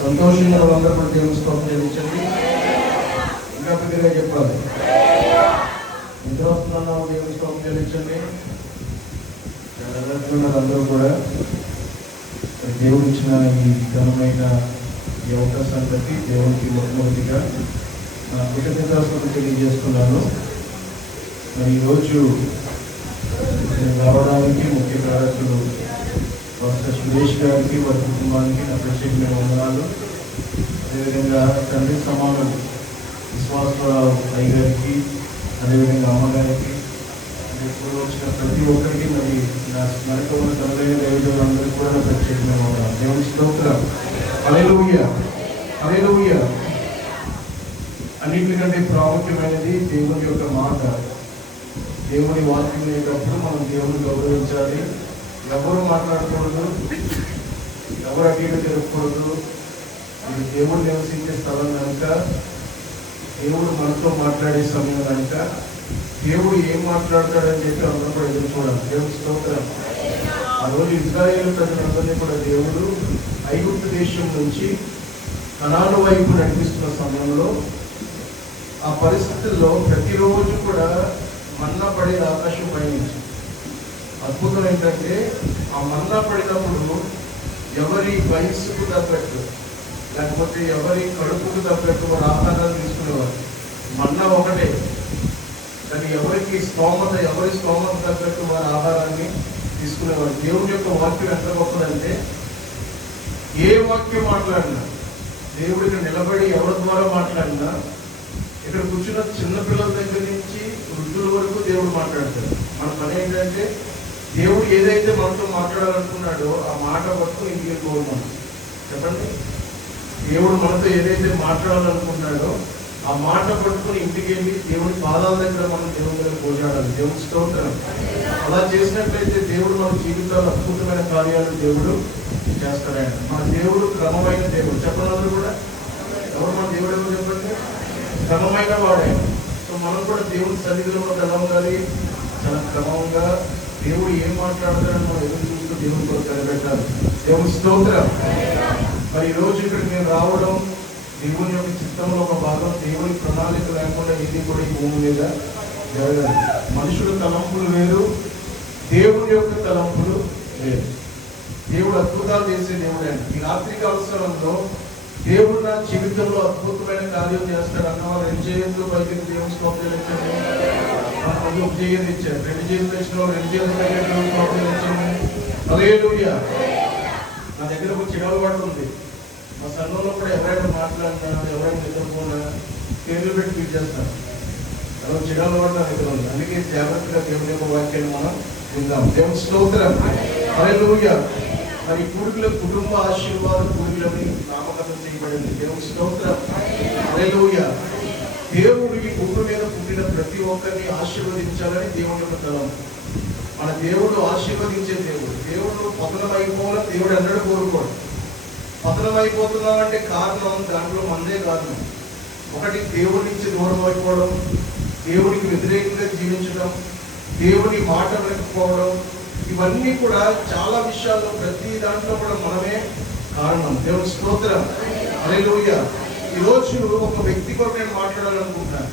సంతోషంగా అందరూ కూడా దేవుని స్తోత్రం చెల్లించండి. ఇంకా బిగ్గరగా చెప్పాలి. నిద్ర వస్తున్నాను దేవుని స్తోత్రం చెల్లించండి. అందరూ కూడా దేవుడు ఇచ్చిన ఈ ఘనమైన ఈ అవకాశాన్ని బట్టి దేవునికి మొట్టమొదటిగా నా కృతజ్ఞతాస్తుతులు తెలియజేస్తున్నాను. మరి ఈరోజు నేను రావడానికి ముఖ్య కారకులు డాక్టర్ సురేష్ గారికి, వారి కుటుంబానికి నా ప్రత్యేకమైన వందనాలు. అదేవిధంగా తండ్రి సమానం విశ్వాసరావు అయ్య గారికి, అదేవిధంగా అమ్మగారికి, ఇప్పుడు వచ్చిన ప్రతి ఒక్కరికి, మరి నా స్మరణ ఉన్న తనదైన దైవజనులందరికీ కూడా నా ప్రత్యేకమైన వందనాలు. దేవుని స్తోత్రం. హల్లెలూయా, హల్లెలూయా. అన్నింటికంటే ప్రాముఖ్యమైనది దేవుని యొక్క మాట. దేవుని వాక్యం లేనప్పుడు మనం దేవుని గౌరవించాలి. ఎవరు మాట్లాడకూడదు, ఎవరు అటు ఇటు తిరగకూడదు. ఇది దేవుడు నివసించే స్థలం కనుక, దేవుడు మనతో మాట్లాడే సమయం కనుక, దేవుడు ఏం మాట్లాడతాడని చెప్పి అందరూ కూడా ఎదురు చూడాలి. దేవుని స్తోత్రం. ఆ రోజు ఇజ్రాయేలు ప్రజలందరినీ కూడా దేవుడు ఐగుప్తు దేశం నుంచి కనాను వైపు నడిపిస్తున్న సమయంలో ఆ పరిస్థితుల్లో ప్రతిరోజు కూడా మన్నా పడేది ఆకాశం పైనుంచి. అద్భుతం ఏంటంటే ఆ మన్నా పడినప్పుడు ఎవరి వయస్సుకు తగ్గట్టు, లేకపోతే ఎవరి కడుపుకు తగ్గట్టు వారు ఆహారాలు తీసుకునేవారు. మన్నా ఒకటే, కానీ ఎవరి స్తోమత తగ్గట్టు వారి ఆహారాన్ని తీసుకునేవారు. దేవుని యొక్క వాక్యం ఎంత గొప్పదంటే, ఏ వాక్యం మాట్లాడినా, దేవుడికి నిలబడి ఎవరి ద్వారా మాట్లాడినా, ఇక్కడ కూర్చున్న చిన్నపిల్లల దగ్గర నుంచి వృద్ధుల వరకు దేవుడు మాట్లాడతాడు. మన పని ఏంటంటే దేవుడు ఏదైతే మనతో మాట్లాడాలనుకున్నాడో ఆ మాట పట్టుకుని ఇంటికి వెళ్ళిపోవాలి. చెప్పండి, దేవుడు మనతో ఏదైతే మాట్లాడాలనుకున్నాడో ఆ మాట పట్టుకుని ఇంటికి వెళ్ళి దేవుడి పాదాల దగ్గర మనం దేవుడి దగ్గర పోజాడాలి. దేవుడి స్తోత్రం. అలా చేసినట్లయితే దేవుడు మన జీవితాల్లో అద్భుతమైన కార్యాలు దేవుడు చేస్తాడు. మన దేవుడు క్రమమైన దేవుడు. చెప్పాలి కూడా ఎవరు మన దేవుడు ఎవరు చెప్పండి? క్రమమైన వాడే. సో మనం కూడా దేవుడి సన్నిధిలో ఎలా ఉండాలి? చాలా క్రమంగా దేవుడు ఏం మాట్లాడతాడని మనం ఎదురు చూస్తూ దేవుడి కొరకు కనిపెట్టాలి. దేవుడి స్తోత్రం. మరి ఈరోజు ఇక్కడికి నేను రావడం దేవుని యొక్క చిత్తంలో ఒక భాగం. దేవుని ప్రణాళిక లేకుండా ఏది కూడా ఈ భూమి మీద జరగదు. మనుషుల తలంపులు వేరు, దేవుని యొక్క తలంపులు వేరు. దేవుడు అద్భుతాలు చేసే దేవుడే. ఈ రాత్రికి అవసరంలో దేవుడు నా జీవితంలో అద్భుతమైన కార్యం చేస్తాడు అన్నవారు రెండు చేతులు పైకి దేవుని స్తోత్రం ఇచ్చండి. మనకు ఒక చేతులు ఇచ్చారు, రెండు చేతులు ఇచ్చిన రెండు చేతులు పైకి దేవుని స్తోత్రం ఇచ్చండి. హల్లెలూయా. నా దగ్గర ఒక చిరవబాటు ఉంది. మా సంఘంలో కూడా ఎవరైనా మాట్లాడినా, ఎవరైనా నిద్రపోయినా పేర్లు పెట్టి పిలిచేస్తాను. అలా చిరవబాటు నా దగ్గర ఉంది. అందుకే జాగ్రత్తగా దేవుని యొక్క వాక్యాన్ని మనం విందాం. దేవుని స్తోత్రం. హల్లెలూయా. మరి కూడికల కుటుంబ ఆశీర్వాద కూడికలని నామకరణం చేయబడింది. దేవుని స్తోత్రం. హల్లెలూయా. దేవుడు ఈ భూమి మీద పుట్టిన ప్రతి ఒక్కరిని ఆశీర్వదించాలని దేవుని యొక్క తలం. మన దేవుడు ఆశీర్వదించే దేవుడు. దేవుడు పతనం అయిపోవాలని దేవుడు అన్నడు కోరుకోడు. పతనం అయిపోతున్నామంటే కారణం దాంట్లో మందే కారణం. ఒకటి దేవుడి నుంచి దూరం అయిపోవడం, దేవుడికి వ్యతిరేకంగా జీవించడం, దేవుడి మాట వినకపోవడం, ఇవన్నీ కూడా చాలా విషయాల్లో ప్రతి దాంట్లో కూడా మనమే కారణం. దేవుని స్తోత్రం. హల్లెలూయా. ఈరోజు ఒక వ్యక్తి కొరకు నేను మాట్లాడాలనుకుంటున్నాను.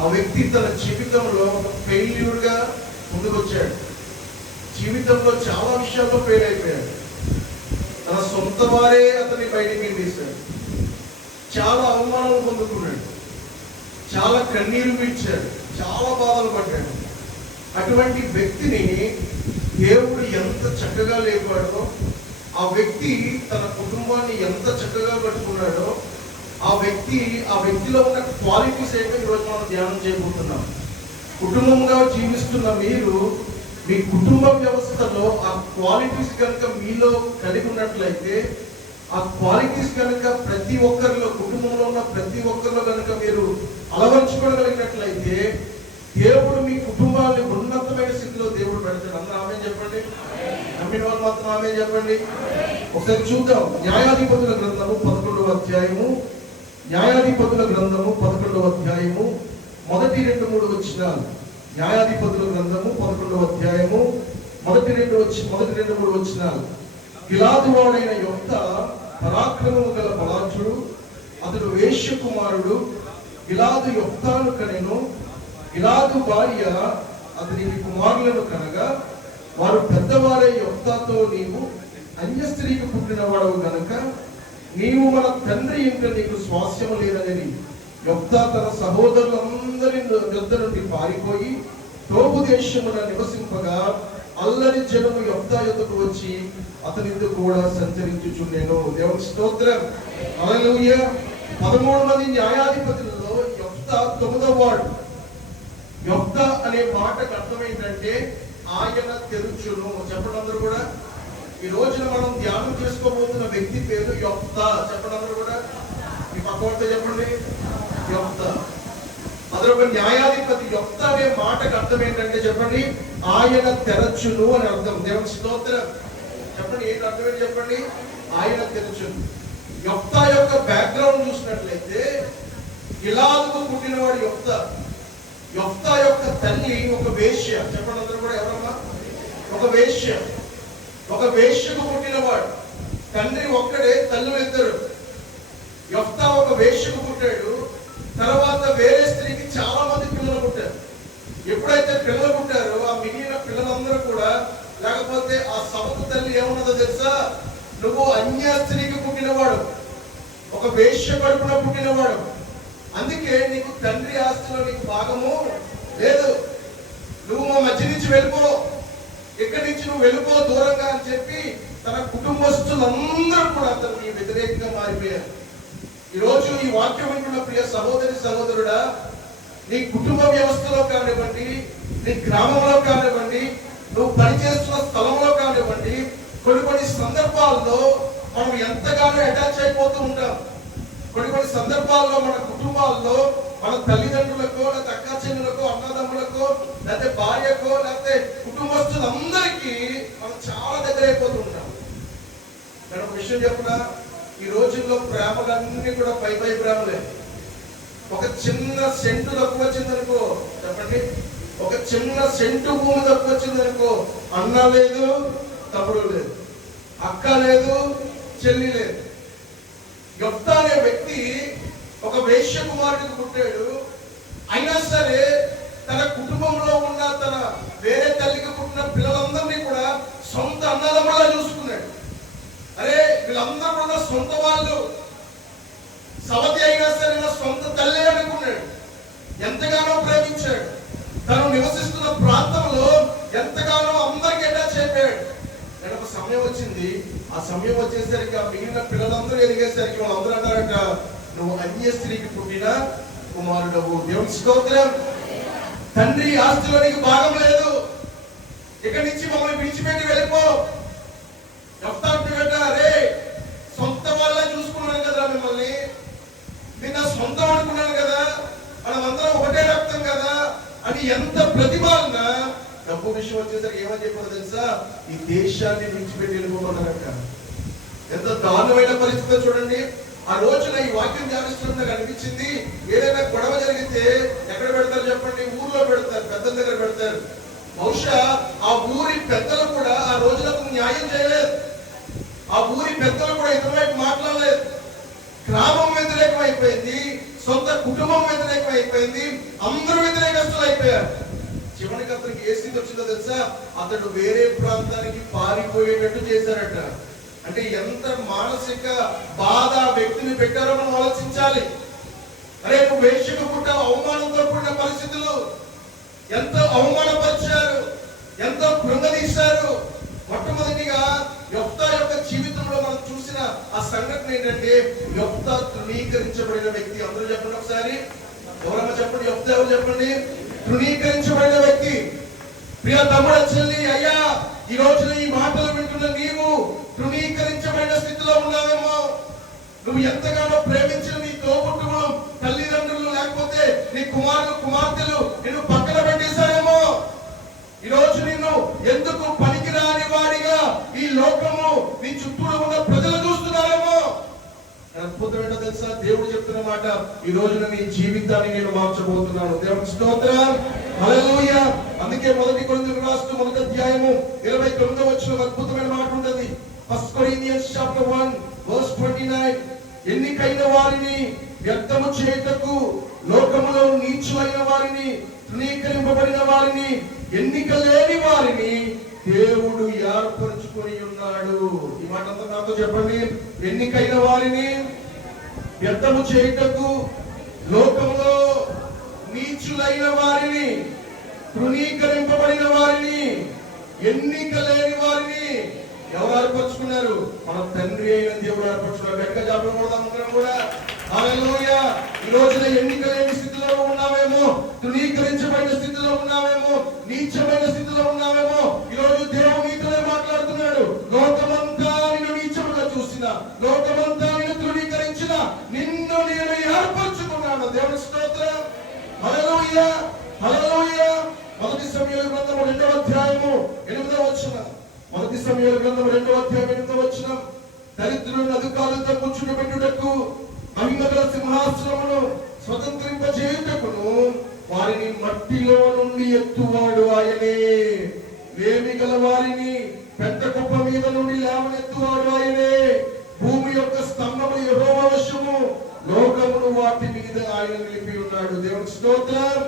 ఆ వ్యక్తి తన జీవితంలో ఒక ఫెయిల్యూర్గా ముందుకు వచ్చాడు. జీవితంలో చాలా విషయాల్లో ఫెయిల్ అయిపోయాడు. తన సొంత వారే అతన్ని బయటికి తీశాడు. చాలా అవమానాలు పొందుకున్నాడు, చాలా కన్నీరు విడిచాడు, చాలా బాధలు పడ్డాడు. అటువంటి వ్యక్తిని దేవుడు ఎంత చక్కగా లేపాడో, ఆ వ్యక్తి తన కుటుంబాన్ని ఎంత చక్కగా కట్టుకున్నాడో, ఆ వ్యక్తిలో ఉన్న క్వాలిటీస్ ఏంటో ఈరోజు మనం ధ్యానం చేయబోతున్నాం. కుటుంబంగా జీవిస్తున్న మీరు మీ కుటుంబ వ్యవస్థలో ఆ క్వాలిటీస్ కనుక మీలో కలిగి ఉన్నట్లయితే, ఆ క్వాలిటీస్ కనుక ప్రతి ఒక్కరిలో, కుటుంబంలో ఉన్న ప్రతి ఒక్కరిలో కనుక మీరు అలవర్చుకోగలిగినట్లయితే, దేవుడు మీ కుటుంబాన్ని ఉన్నతమైన స్థితిలో దేవుడు పెడతాడు. అందరూ ఆమేన్ చెప్పండి. నమ్మిన వాళ్ళు మాత్రం ఆమేన్ చెప్పండి. ఒకసారి చూద్దాం. న్యాయాధిపతుల గ్రంథము 11వ అధ్యాయము, న్యాయాధిపతుల గ్రంథము 11వ అధ్యాయము మొదటి 2-3 వచనాలు. న్యాయాధిపతుల గ్రంథము 11వ అధ్యాయము మొదటి 2-3 వచనాలు. గిలాదు వాడైన యొఫ్తా పరాక్రమము గల బలాఢ్యుడు, అతడు వేశ్య కుమారుడు. గిలాదు యొఫ్తాను కనెను. గిలాదు భార్య అతనికి కుమారులను కనగా వారు పెద్దవారే యొఫ్తాతో, నీవు అన్య స్త్రీకి పుట్టిన వాడవు గనుక నీవు మన తండ్రి ఇంట నీకు స్వాస్యము లేదనేది. యొఫ్తా తన సహోదరులందరి యొద్ద నుండి పారిపోయి తోబు దేశమున నివసింపగా అల్లరి జనము యొఫ్తా యొద్దకు వచ్చి అతనితో కూడా సంచరించుచుండెను. దేవుని స్తోత్రం, హల్లెలూయా. 13 మంది న్యాయాధిపతులలో యొఫ్తా 9వ వాడు. యొఫ్తా అనే మాటకు అర్థం ఏంటంటే ఆయన తెరుచును. చెప్పండి అందరూ కూడా. ఈ రోజున మనం ధ్యానం చేసుకోబోతున్న వ్యక్తి పేరు యొఫ్తా. చెప్పండి అందరూ కూడా. మీ పక్కవాడితో చెప్పండి, యొఫ్తా. అతను ఒక న్యాయాధిపతి. యొఫ్తా అనే మాటకు అర్థం ఏంటంటే చెప్పండి, ఆయన తెరచును అని అర్థం. దేవుని స్తోత్రం. చెప్పండి, ఏంటి అర్థం ఏంటి చెప్పండి, ఆయన తెరచును. యొఫ్తా యొక్క బ్యాక్గ్రౌండ్ చూసినట్లయితే గిలాదుకు పుట్టినవాడు యొఫ్తా. యొఫ్తా యొక్క తల్లి ఒక వేశ్య. చెప్పండి అందరూ కూడా, ఎవరమ్మా? ఒక వేశ్య. ఒక వేశ్యకు పుట్టినవాడు. తండ్రి ఒక్కడే, తల్లులు ఇద్దరు. యొఫ్తా ఒక వేశ్యకు పుట్టాడు. తర్వాత వేరే స్త్రీకి చాలా మంది పిల్లలు పుట్టారు. ఎప్పుడైతే పిల్లలు పుట్టారో ఆ మిగిలిన పిల్లలందరూ కూడా, లేకపోతే ఆ సభకు తల్లి ఏమన్నదో తెలుసా, నువ్వు అన్య స్త్రీకి పుట్టినవాడు, ఒక వేశ్య కడుపున పుట్టినవాడు, అందుకే నీకు తండ్రి ఆస్తిలో నీకు భాగము లేదు, నువ్వు మా మధ్య నుంచి వెళ్ళిపో, ఇక్కడి నుంచి నువ్వు వెళ్ళిపో దూరంగా అని చెప్పి తన కుటుంబస్తులందరూ కూడా అతనికి వ్యతిరేకంగా మారిపోయారు. ఈ రోజు ఈ వాక్యం వింటున్న ప్రియ సహోదరి సహోదరుడా, నీ కుటుంబ వ్యవస్థలో కానివ్వండి, నీ గ్రామంలో కానివ్వండి, నువ్వు పనిచేస్తున్న స్థలంలో కానివ్వండి, కొన్ని సందర్భాల్లో మనం ఎంతగానో అటాచ్ అయిపోతూ ఉంటాం. కొన్ని సందర్భాల్లో మన కుటుంబాల్లో మన తల్లిదండ్రులకో, లేకపోతే అక్క చెల్లెలకో, అన్నదమ్ములకో, లేకపోతే భార్యకో, లేకపోతే కుటుంబస్తులందరికీ మనం చాలా దగ్గర అయిపోతూ ఉంటాం. నేను ఒక విషయం చెప్పిన, ఈ రోజుల్లో ప్రేమలన్నీ కూడా పై ప్రేమలే. ఒక చిన్న సెంటు తక్కువ వచ్చిందనుకో, చెప్పండి, ఒక చిన్న సెంటు భూమి తక్కువ వచ్చిందనుకో, అన్న లేదు, తమ్ముడు లేదు, అక్క లేదు, చెల్లి లేదు. యొఫ్తా అనే వ్యక్తి ఒక వేశ్య కుమారుడికి పుట్టాడు. అయినా సరే తన కుటుంబంలో ఉన్న తన వేరే తల్లికి పుట్టిన పిల్లలందరినీ కూడా సొంత అన్నదమ్ములా చూసుకున్నాడు. అరే వీళ్ళందరూ కూడా సొంత వాళ్ళు, సవతి అయినా సరే నా సొంత తల్లి అనుకున్నాడు. ఎంతగానో ప్రేమించాడు. తను నివసిస్తున్న ప్రాంతంలో ఎంతగానో అందరికీ అటాచ్ అయిపోయాడు. నేను ఒక సమయం వచ్చింది, ఆ సమయం వచ్చేసరికి ఆ మిగిలిన పిల్లలందరూ ఎదిగేసరికి వాళ్ళందరూ అన్నారట, నువ్వు అన్య స్త్రీకి పుట్టిన కుమారుడవు. దేవుని స్తోత్రం. తండ్రి ఆస్తిలో నీకు భాగం లేదు, ఇక్కడి నుంచి మమ్మల్ని విడిచిపెట్టి వెళ్ళిపో. యొఫ్తా అంటున్నాడట, అరే సొంత వాళ్ళ చూసుకున్నాను కదా మిమ్మల్ని, మీరు నా సొంతం అనుకున్నాను కదా, మనమందరం ఒకటే రక్తం కదా అని ఎంత ప్రతిభాలన. డబ్బు విషయం వచ్చేసరికి ఏమని చెప్పారో తెలుసా, ఈ దేశాన్ని విడిచిపెట్టి వెళ్ళిపోమన్నారట. ఎంత దారుణమైన పరిస్థితి చూడండి. ఆ రోజున ఈ వాక్యం ధ్యానిస్తున్న నాకు అనిపించింది, ఏదైనా గొడవ జరిగితే ఎక్కడ పెడతారు చెప్పండి, ఊర్లో పెడతారు, పెద్దల దగ్గర పెడతారు. బహుశా ఆ ఊరి పెద్దలు కూడా ఆ రోజులకు న్యాయం చేయలేదు. ఆ ఊరి పెద్దలు కూడా ఇతరులైపు మాట్లాడలేదు. గ్రామం వ్యతిరేకం అయిపోయింది, సొంత కుటుంబం వ్యతిరేకం అయిపోయింది, అందరూ వ్యతిరేకస్తులు అయిపోయారు. చివరికి అతనికి ఏ స్థితి వచ్చిందో తెలుసా, అతడు వేరే ప్రాంతానికి పారిపోయేటట్టు చేశారట. అంటే ఎంత మానసిక బాధ వ్యక్తిని పెట్టారో మనం ఆలోచించాలి. అరే నువ్వు వేశ్యకు పుట్టావు, అవమానంతో కూడిన పరిస్థితులు, ఎంతో అవమానపరిచారు, ఎంతో కృంగదీశారు. మొట్టమొదటిగా యొఫ్తా యొక్క జీవితంలో మనం చూసిన ఆ సంఘటన ఏంటంటే, యొఫ్తా తృణీకరించబడిన వ్యక్తి. అందరూ చెప్పండి ఒకసారి, ఎవరన్నా చెప్పండి, యొఫ్తా ఎవరు చెప్పండి? తృణీకరించబడిన వ్యక్తి. ప్రియ తమ్ముడు చెల్లి, అయ్యా ఈ రోజున ఈ మాటలు వింటున్న నీవు తృణీకరించబడిన స్థితిలో ఉన్నావేమో. నువ్వు ఎంతగానో ప్రేమించిన నీ తోబుట్టువులు, తల్లిదండ్రులు, లేకపోతే నీ కుమారులు కుమార్తెలు నిన్ను పక్కన పెట్టేశారేమో. ఈ రోజు నిన్ను ఎందుకు పనికిరాని వాడిగా ఈ లోకము నీ చుట్టూ ఉన్న ప్రజలు చూస్తున్నారేమో. అద్భుతం ఏంటో తెలుసా, దేవుడు చెప్తున్న మాట, ఈ రోజున నీ జీవితాన్ని నేను మార్చబోతున్నాను. దేవుని స్తోత్రం, హల్లెలూయా. అందుకే 1 కొరింథీయులకు రాస్తూ 1వ అధ్యాయము 29వ వచనంలో అద్భుతమైన మాట ఉంటుంది. 1 Corinthians chapter 1 verse 29, ఎన్నికైన వారిని వ్యర్థము చేయుటకు లోకములో నీచులైన వారిని, తృణీకరింపబడిన వారిని, ఎన్నిక లేని వారిని దేవుడు ఏర్పరచుకొని ఉన్నాడు. ఈ మాట అంతా నాతో చెప్పండి. ఎన్నికైన వారిని వ్యర్థము చేయుటకు లోకములో నీచులైన వారిని, తృణీకరింపబడిన వారిని, ఎన్నిక లేని వారిని ఎవరు ఏర్పరచుకున్నారు? మన తండ్రి అయిన దేవుడు ఏర్పరచుకున్నారు. గట్టిగా చెప్పకూడదు అందరం కూడా. హల్లెలూయా. ఈ రోజున ఎన్నిక లేని స్థితిలో ఉన్నామేమో, తృణీకరించబడిన స్థితిలో ఉన్నామేమో, నీచమైన స్థితిలో ఉన్నామేమో. ఈ రోజు దేవుడు నీతోనే మాట్లాడుతున్నాడు. లోకమంతా నిన్ను నీచముగా చూసిన, లోకమంతా నిన్ను తృణీకరించిన, నిన్ను నేను ఏర్పరచుకున్నాను. దేవుని స్తోత్రం. హల్లెలూయా, హల్లెలూయా. మొదటి సమూయేలు గ్రంథము 2వ అధ్యాయము 8వ వచనం. మొదటి సమూయేలు గ్రంథము 2వ అధ్యాయం 8వ వచనం. దరిద్రులను అధికారులతో కూర్చుండబెట్టుటకు, మహిమగల సింహాసనమును స్వతంత్రింపజేయుటకును వారిని మట్టిలో నుండి ఎత్తువాడు ఆయనే. లేమి గల వారిని పెద్ద కుప్ప మీద నుండి లేవనెత్తువాడు ఆయనే. భూమి యొక్క స్తంభము యెహోవా వశము, లోకమును వాటి మీద ఆయన నిలిపి ఉన్నాడు. దేవుని స్తోత్రం.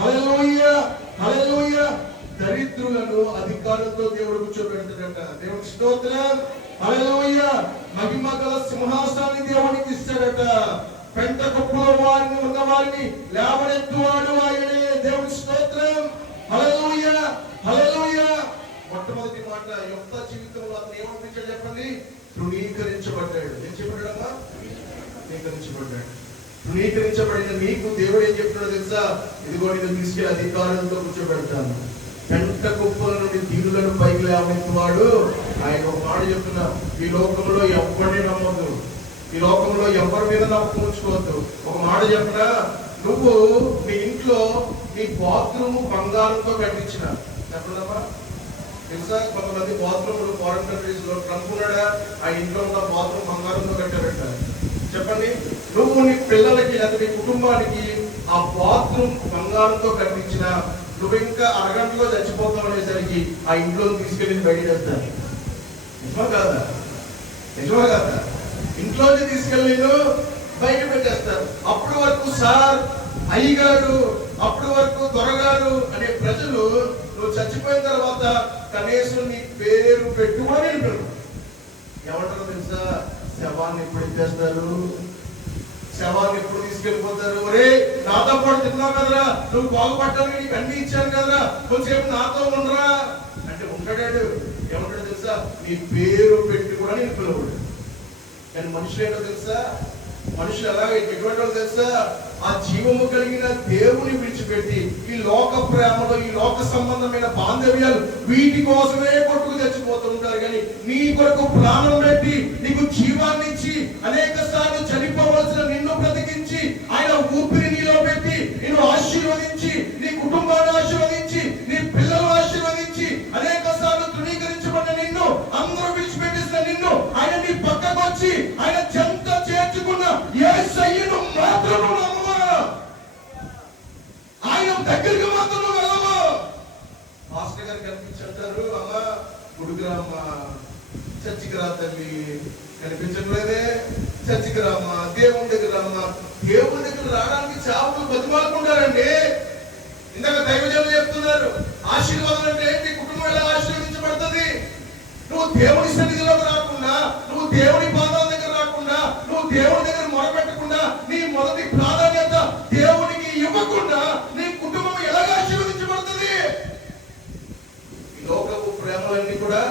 హల్లెలూయా, హల్లెలూయా. దరిద్రులను అధికారులతో దేవుడు కూర్చోబెడతాడట. దేవుని స్తోత్రం. హల్లెలూయా. మహిమ గల సింహాసనాన్ని దేవునికి ఇస్తాడట. పెంట కుప్పలో వారిని ఉన్న వారిని లేవనెత్తువాడు ఆయనే. దేవుని స్తోత్రం. హల్లెలూయా, హల్లెలూయా. మొట్టమొదటి మాట, యెఫ్తా జీవితంలో అతను ఏమనిపించాడు చెప్పండి? తృణీకరించబడ్డాడు. ఏం చెప్పాడమ్మా? తృణీకరించబడ్డాడు. తృణీకరించబడిన నీకు దేవుడు ఏం చెప్తున్నాడో తెలుసా? ఇదిగో నేను తీసుకెళ్లి అధికారులతో కూర్చోబెడతాను. పెంట కుప్పల నుండి దీనులను పైకి లేవనెత్తువాడు ఆయన. ఒక మాట చెప్తున్నా, ఈ లోకంలో ఎవరిని నమ్మొద్దు, ఈ లోకంలో ఎవరి మీద నమ్మకం ఉంచుకోవద్దు. ఒక మాట చెప్పనా, నువ్వు నీ ఇంట్లో నీ బాత్రూమ్ బంగారంతో కట్టించిన చెప్పడమ్మా. తెలుసా? కొంతమంది బాత్రూమ్లు ఫారెన్ కంట్రీస్ లో ట్రంప్ ఉన్నాడా, ఆ ఇంట్లో ఉన్న బాత్రూమ్ బంగారంతో కట్టారట. చెప్పండి, నువ్వు నీ పిల్లలకి లేదా నీ కుటుంబానికి ఆ బాత్రూమ్ బంగారంతో కట్టించిన, నువ్వు ఇంకా అరగంటలో చచ్చిపోతావు అనేసరికి ఆ ఇంట్లో తీసుకెళ్ళి బయట చేస్తాను. నిజమా కాదా? నిజమా కాదా? ఇంట్లోంచి తీసుకెళ్ళి బయట పెట్టేస్తారు. అప్పటి వరకు సార్, అయ్యగారు, అప్పటి వరకు దొరగారు అనే ప్రజలు నువ్వు చచ్చిపోయిన తర్వాత కనీసం నీ పేరు పెట్టుకొని వింటారు. ఏమంటారో తెలుసా? శవాన్ని ఎప్పుడు ఇచ్చేస్తారు, శవాన్ని ఎప్పుడు తీసుకెళ్ళిపోతారు. ఒరే, నాతో పాటు తిన్నావు కదరా, నువ్వు బాగుపడ్డానికి నీకు అన్ని ఇచ్చాను కదరా, కొంచెంసేపు నాతో ఉండరా అంటే ఉంటాడాడు. ఏమంటాడు తెలుసా? నీ పేరు పెట్టి కూడా నేను పిలవడు. కానీ మనుషులు ఏంటో తెలుసా? మనుషులు ఎలాగ ఎటువంటి వాళ్ళు తెలుసా? ఆ జీవము కలిగిన దేవుని విడిచిపెట్టి ఈ లోక ప్రేమలో, ఈ లోక సంబంధమైన బాంధవ్యాలు, వీటి కోసమే కొట్టుకు తెచ్చిపోతుంటారు. కానీ నీ కొరకు ప్రాణం పెట్టి నీకు జీవాన్ని ఇచ్చి అనేక సార్లు చనిపోవలసిన నిన్ను బ్రతికించి ఆయన ఊపిరి నీలో పెట్టి నిన్ను ఆశీర్వదించి, నీ కుటుంబాన్ని ఆశీర్వదించి, నీ పిల్లలు ఆశీర్వదించి, అనేక సార్లు తృణీకరించబడిన నిన్ను, అందరూ విడిచిపెట్టేసిన నిన్ను ఆయన నీ పక్కకు వచ్చి ఆయన చెంత చేర్చుకున్న యేసయ్యను మాత్రం నమ్మవా? ఆయన దగ్గరికి మాత్రం వెళ్ళవా? మాస్టర్ గారు కనిపించారు, అమ్మ గుడికి రామ్మా, చర్చికి రా తల్లి, కనిపించట్లేదే, చర్చికి రామ్మా, దేవుని దగ్గర రామ్మా. దేవుని దగ్గర రావడానికి చావులు బతిమాలుకుంటారండి. ఇందాక దైవజనులు చెప్తున్నారు, ఆశీర్వాదం అంటే ఏంటి? కుటుంబం ఎలా ఆశీర్వదించబడుతుంది? నువ్వు దేవుని సన్నిధిలోకి రాకుండా, నువ్వు దేవుని పాదాల దగ్గర రాకుండా, నువ్వు దేవుని దగ్గర మొరపెట్టకుండా, నీ మొదటి ప్రాధాన్యత దేవునికి ఇవ్వకుండా నీ కుటుంబం ఎలా ఆశీర్వదించబడుతుంది? ఈ లోకపు ప్రేమలన్నీ కూడా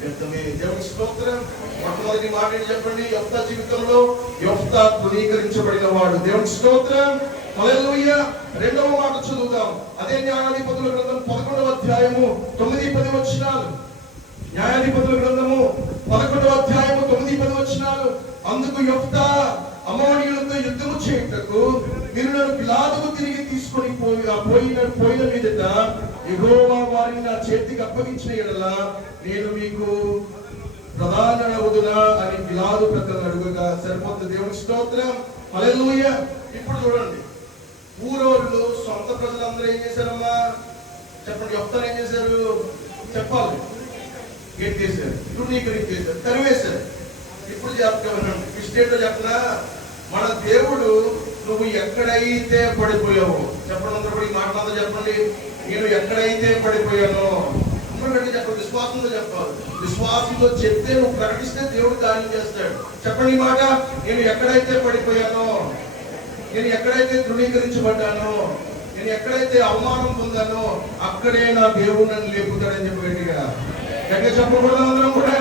వ్యర్థమే. దేవుని స్తోత్రం. మొట్టమొదటి మాట ఏంటి చెప్పండి? యెఫ్తా జీవితంలో యెఫ్తా తృణీకరించబడిన వాడు. దేవుని స్తోత్రం. హల్లెలూయా. రెండవ మాట చదువుదాం. అదే న్యాయాధిపతుల గ్రంథం 11వ అధ్యాయము 9-10 వచనాలు. న్యాయాధిపతుల గ్రంథము 11వ అధ్యాయము 9-10 వచనాలు. అందుకు యెఫ్తా, అమ్మోనీయులతో యుద్ధము చేయుటకు మీరు నన్ను గిలాదుకు తిరిగి తీసుకొని పోయిన మీదట యెహోవా వారిని నా చేతికి అప్పగించిన యెడల నేను మీకు ప్రధానవుదునా అని గిలాదు ప్రజలను అడుగుగా సరిపోతుంది. దేవుని స్తోత్రం. హల్లెలూయా. ఇప్పుడు చూడండి, ఊరోళ్ళు సొంత ప్రజలందరూ ఏం చేశారమ్మా చెప్పండి? యెఫ్తాను ఏం చేశారు చెప్పాలి? గెట్టేశారు, తృణీకరించేశారు, తరివేశారు. ఇప్పుడు చెప్తాను, క్రిస్టియన్లో చెప్పనా, మన దేవుడు నువ్వు ఎక్కడైతే పడిపోయావో చెప్పండి, అందరూ కూడా ఈ మాటలంతా చెప్పండి. నేను ఎక్కడైతే పడిపోయానో చెప్పండి, విశ్వాసంతో చెప్పాలి. విశ్వాసంతో చెప్తే నువ్వు ప్రకటిస్తే దేవుడు కార్యం చేస్తాడు. చెప్పండి ఈ మాట, నేను ఎక్కడైతే పడిపోయానో, నేను ఎక్కడైతే ధృవీకరించబడ్డానో, నేను ఎక్కడైతే అవమానం పొందానో అక్కడే నా దేవుడు నన్ను లేపుతాడని చెప్పి గట్టిగా చెప్పకూడదు. అందరం కూడా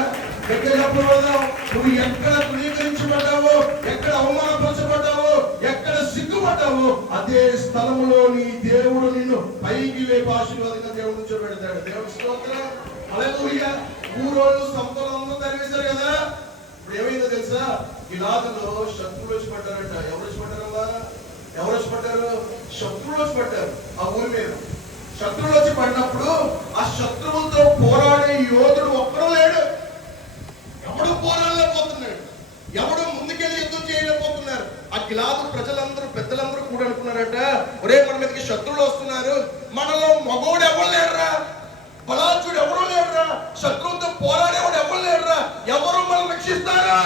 గట్టిగా చెప్పకూడదు. నువ్వు ఎక్కడ ధృవీకరించబడ్డావో, ఎక్కడ అవమానపరచబడ్డావో, ఎక్కడ సిగ్గుపడ్డావో అదే స్థలములో నీ దేవుడు నిన్ను పైకి లేపి ఆశీర్వాదంగా దేవుడు కూర్చోబెడతాడు. దేవుడి స్తోత్రం. హల్లెలూయా. ఊరోళ్ళు సంపదలందరూ తరివేశారు కదా. ఇప్పుడు ఏమైందో తెలుసా, గిలాదులో శత్రువులు వచ్చి పడ్డారట. ఎవరు వచ్చి పడ్డారమ్మా? ఎవరు వచ్చి పడ్డారు? శత్రువులు వచ్చి పడ్డారు. ఆ ఊరి మీద శత్రువులు వచ్చి పడినప్పుడు ఆ శత్రువులతో పోరాడే యోధుడు ఒక్కడూ లేడు. ఎవడు పోరాడలేకపోతున్నాడు, ఎవడు ముందుకెళ్ళి యుద్ధం చేయలేకపోతున్నారు. ఆ గిలాదు ప్రజలందరూ పెద్దలందరూ కూడా అనుకున్నారట, ఒరే మన మీదకి శత్రువులు వస్తున్నారు, మనలో మగోడు ఎవరు లేరురా, బలాచుడు ఎవరు లేరురా, శత్రువుతో పోరాడేవాడు ఎవరు లేరురా, ఎవరు మనం రక్షిస్తారు.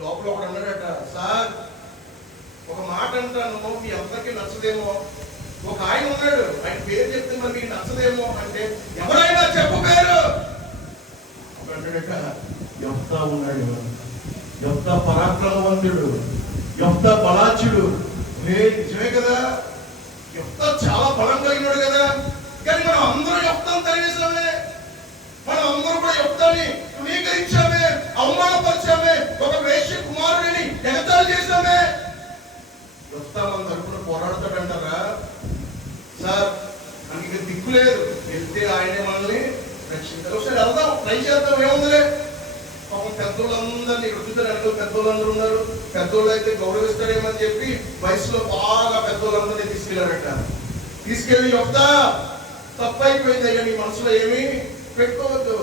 లోపల ఒకడు అన్నాడట, సార్ ఒక మాట అంటాను మీ అందరికీ నచ్చదేమో, ఒక ఆయన ఉన్నాడు, ఆయన పేరు చెప్తే మరి మీకు నచ్చదేమో అంటే, ఎవరైనా చెప్పు పేరు అంటాడట. యెఫ్తా ఉన్నాడు, యెఫ్తా పరాక్రమవంతుడు, యెఫ్తా బలాచుడు. నిజమే కదా, యెఫ్తా చాలా బలం కలిగినాడు కదా. కానీ మనం అందరూ యెఫ్తాను తరివేశామే, మనం అందరూ కూడా యెఫ్తాని ధృవీకరించామే, అవమానపరిచామే, ఒక వేశ్య కుమారుడిని ఎగతాళి చేశామే. యెఫ్తా మన తరపున పోరాడతాడంటారా? సార్ మనకి ఇక దిక్కు లేదు, వెళ్తే ఆయనే మనల్ని రక్షించాలి. ఒకసారి వెళ్దాం, ట్రై చేద్దాం, ఏముందిలే. పాపం పెద్దోళ్ళందరినీ ఇక్కడ చూద్దారు, అనుకో పెద్దోళ్ళందరూ ఉన్నారు, పెద్దోళ్ళు అయితే గౌరవిస్తారేమని చెప్పి వయసులో బాగా పెద్దోళ్ళందరినీ తీసుకెళ్లారట. తీసుకెళ్లి యెఫ్తా తప్పు అయిపోయింది అయ్యా, నీ మనసులో ఏమీ పెట్టుకోవద్దు,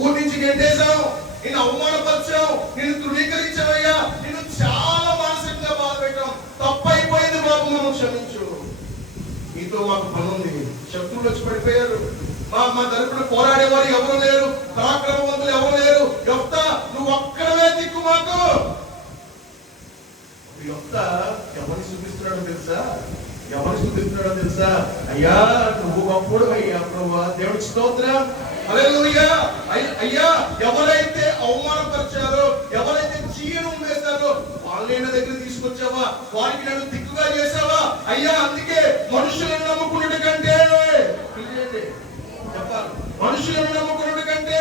ఊరి నుంచి గెంటేశాం, నిన్ను అవమానపరిచాం, నిన్ను ధృవీకరించావయ్యా, నిన్ను చాలా మానసికంగా బాధ పెట్టాం, తప్పు అయిపోయింది బాబు, మనం క్షమించు, నీతో మాకు పని ఉంది. శత్రువులు వచ్చి పడిపోయారు, మా తరపున పోరాడేవారు ఎవరు లేరు, పరాక్రమవంతులు ఎవరు లేరు, యెఫ్తా నువ్వు ఒక్కడవే దిక్కు మాకు. యెఫ్తా ఎవరిని చూపిస్తున్నాడో తెలుసా, ఎవరిని చూపిస్తున్నాడో తెలుసా? అయ్యా నువ్వు గొప్పడు అయ్యా ప్రభువా, దేవుడికి స్తోత్రం. హల్లెలూయా. అయ్యా ఎవరైతే అవమానపరిచారో, ఎవరైతే చీను వేశారో వాళ్ళని నా దగ్గర తీసుకొచ్చావా, వారికి నన్ను దిక్కుగా చేసావా అయ్యా. అందుకే మనుషులను నమ్ముకున్నట్టు కంటే చెప్పాలి, మనుషులను నమ్ముకున్నట్టు కంటే,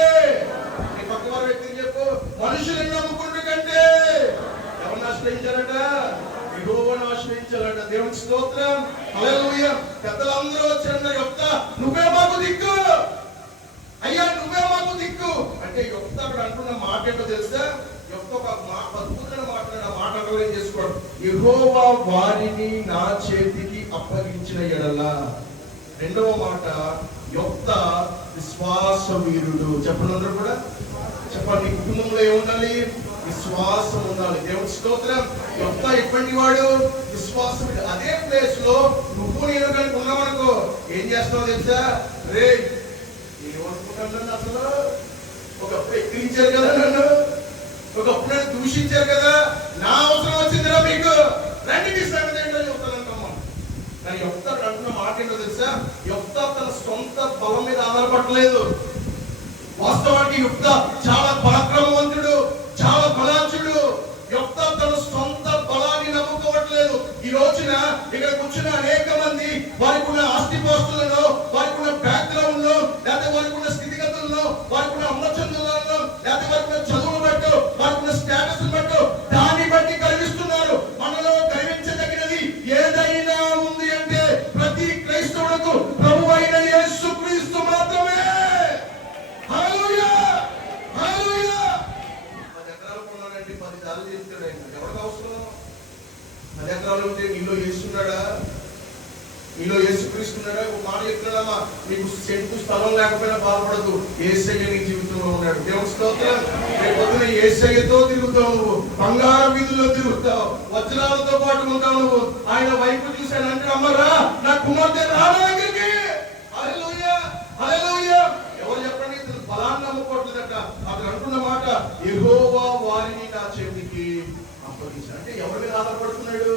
నీ పక్క వారి వ్యక్తిని చెప్పు, మనుషులను నమ్ముకున్నట్టు కంటే ఎవరిని ఆశ్రయించారట? యెహోవాను ఆశ్రయించాలట. దేవునికి స్తోత్రం. హల్లెలూయా. పెద్దలందరూ వచ్చారన్న, యెఫ్తా నువ్వే మాకు దిక్కు అయ్యా, నువ్వే మాకు దిక్కు అంటే యెఫ్తా అక్కడ అంటున్న మాట ఏంటో తెలుసా? యెఫ్తా ఒక అద్భుతమైన మాట్లాడిన మాట అర్థం చేసుకోవడం, యెహోవా వారిని నా చేతికి అప్పగించిన ఎడల. రెండవ మాట, యెఫ్తా విశ్వాస వీరుడు. చెప్పండి అందరూ కూడా చెప్పండి, కుటుంబంలో ఏముండాలి? విశ్వాసం ఉండాలి. దేవుడి స్తోత్రం. యెఫ్తా ఎటువంటి వాడు? విశ్వాసం. అదే ప్లేస్ లో నువ్వు నేను కనుక ఉన్నామనుకో ఏం చేస్తావు తెలుసా? రే ఏమనుకుంటాను, అసలు ఒకప్పుడు ఎక్కిరించారు కదా నన్ను, ఒకప్పుడు నన్ను దూషించారు కదా, నా అవసరం వచ్చిందిరా మీకు, రండి మీ సంగతి ఏంటో చెప్తానంటాము. కానీ యెఫ్తా అంటున్న మాట ఏంటో తెలుసా? యెఫ్తా తన సొంత బలం మీద ఆధారపడలేదు. వాస్తవానికి యెఫ్తా చాలా పరాక్రమవంతుడు, చాలా బలాచుడు. యెఫ్తా తన సొంత బలాన్ని నమ్ముకోవట్లేదు. ఈ రోజున ఇక్కడ కూర్చున్న అనేక మంది వారికి ఉన్న ఆస్తిపాస్తులను, వారికి ఉన్న బ్యాక్గ్రౌండ్ లో, లేకపోతే వారికి ఉన్న స్థితిగతులను, వారికి ఉన్న అమ్మచందులను, లేకపోతే వారికి ఉన్న చదువులు బట్టు, వారికి ఉన్న స్టేటస్ బట్టు, దాన్ని బట్టి గర్విస్తున్నారు. మనలో గర్వించదగినది ఏదైనా ఉంది అంటే ప్రతి క్రైస్తవులకు ప్రభు అయిన యేసుక్రీస్తు మాత్రమే. హల్లెలూయా. హల్లెలూయా. 10 ఎకరాలు కొన్నాడండి, 10 సార్లు చేస్తాడు. ఎవరికి అవసరం? 10 ఎకరాలు ఉంటే నీలో యేసున్నాడా? నీలో యేసుక్రీస్తున్నాడా? ఒక మాట చెప్తున్నాడమ్మా, నీకు సెంటు స్థలం లేకపోయినా బాధపడదు, యేసయ్య నీ జీవితంలో ఉన్నాడు. దేవుని స్తోత్రం. రేపు పొద్దున యేసయ్యతో తిరుగుతావు, నువ్వు బంగారు వీధుల్లో తిరుగుతావు, వజ్రాలతో పాటు ఉంటావు. నువ్వు ఆయన వైపు చూశానంటే అమ్మరా నా కుమార్తె రానా దగ్గరికి. హల్లెలూయా. హల్లెలూయా. ఎవరు చెప్పండి, బలాన్ని నమ్ముకోవట్లేదట. అతను అంటున్న మాట, యెహోవా వారిని నా చేతికి అప్పగించాడు. అంటే ఎవరి మీద ఆధారపడుతున్నాడు?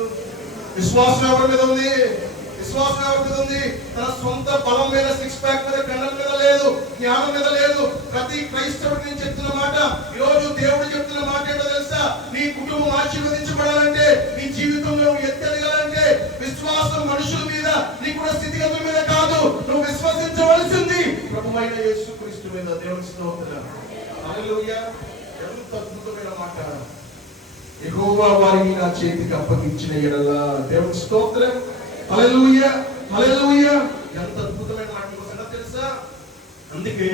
విశ్వాసం ఎవరి మీద ఉంది? విశ్వాసం ఎవరి మీద ఉంది? తన సొంత బలం మీద, సిక్స్ ప్యాక్ మీద, కండల మీద లేదు, జ్ఞానం మీద లేదు. ప్రతి క్రైస్తవుడికి నేను చెప్తున్న మాట, ఈ రోజు దేవుడు చెప్తున్న మాట ఏంటో తెలుసా? నీ కుటుంబం ఆశీర్వదించబడాలంటే, నీ జీవితంలో ఎత్తెదగాలంటే విశ్వాసం మనుషుల మీద, నీ కూడా స్థితిగతుల మీద కాదు, నువ్వు విశ్వసించవలసింది ప్రభువైన యేసుక్రీస్తు మీద. దేవుని స్తోత్రం. హల్లెలూయా. ఎంత అద్భుతమైన మాట. యెహోవా వారిని నా చేతికి అప్పగించిన యెడల, దేవుని స్తోత్రం. హల్లెలూయా, హల్లెలూయా. ఎంత అద్భుతమైన మాట తెలుసా? అందుకే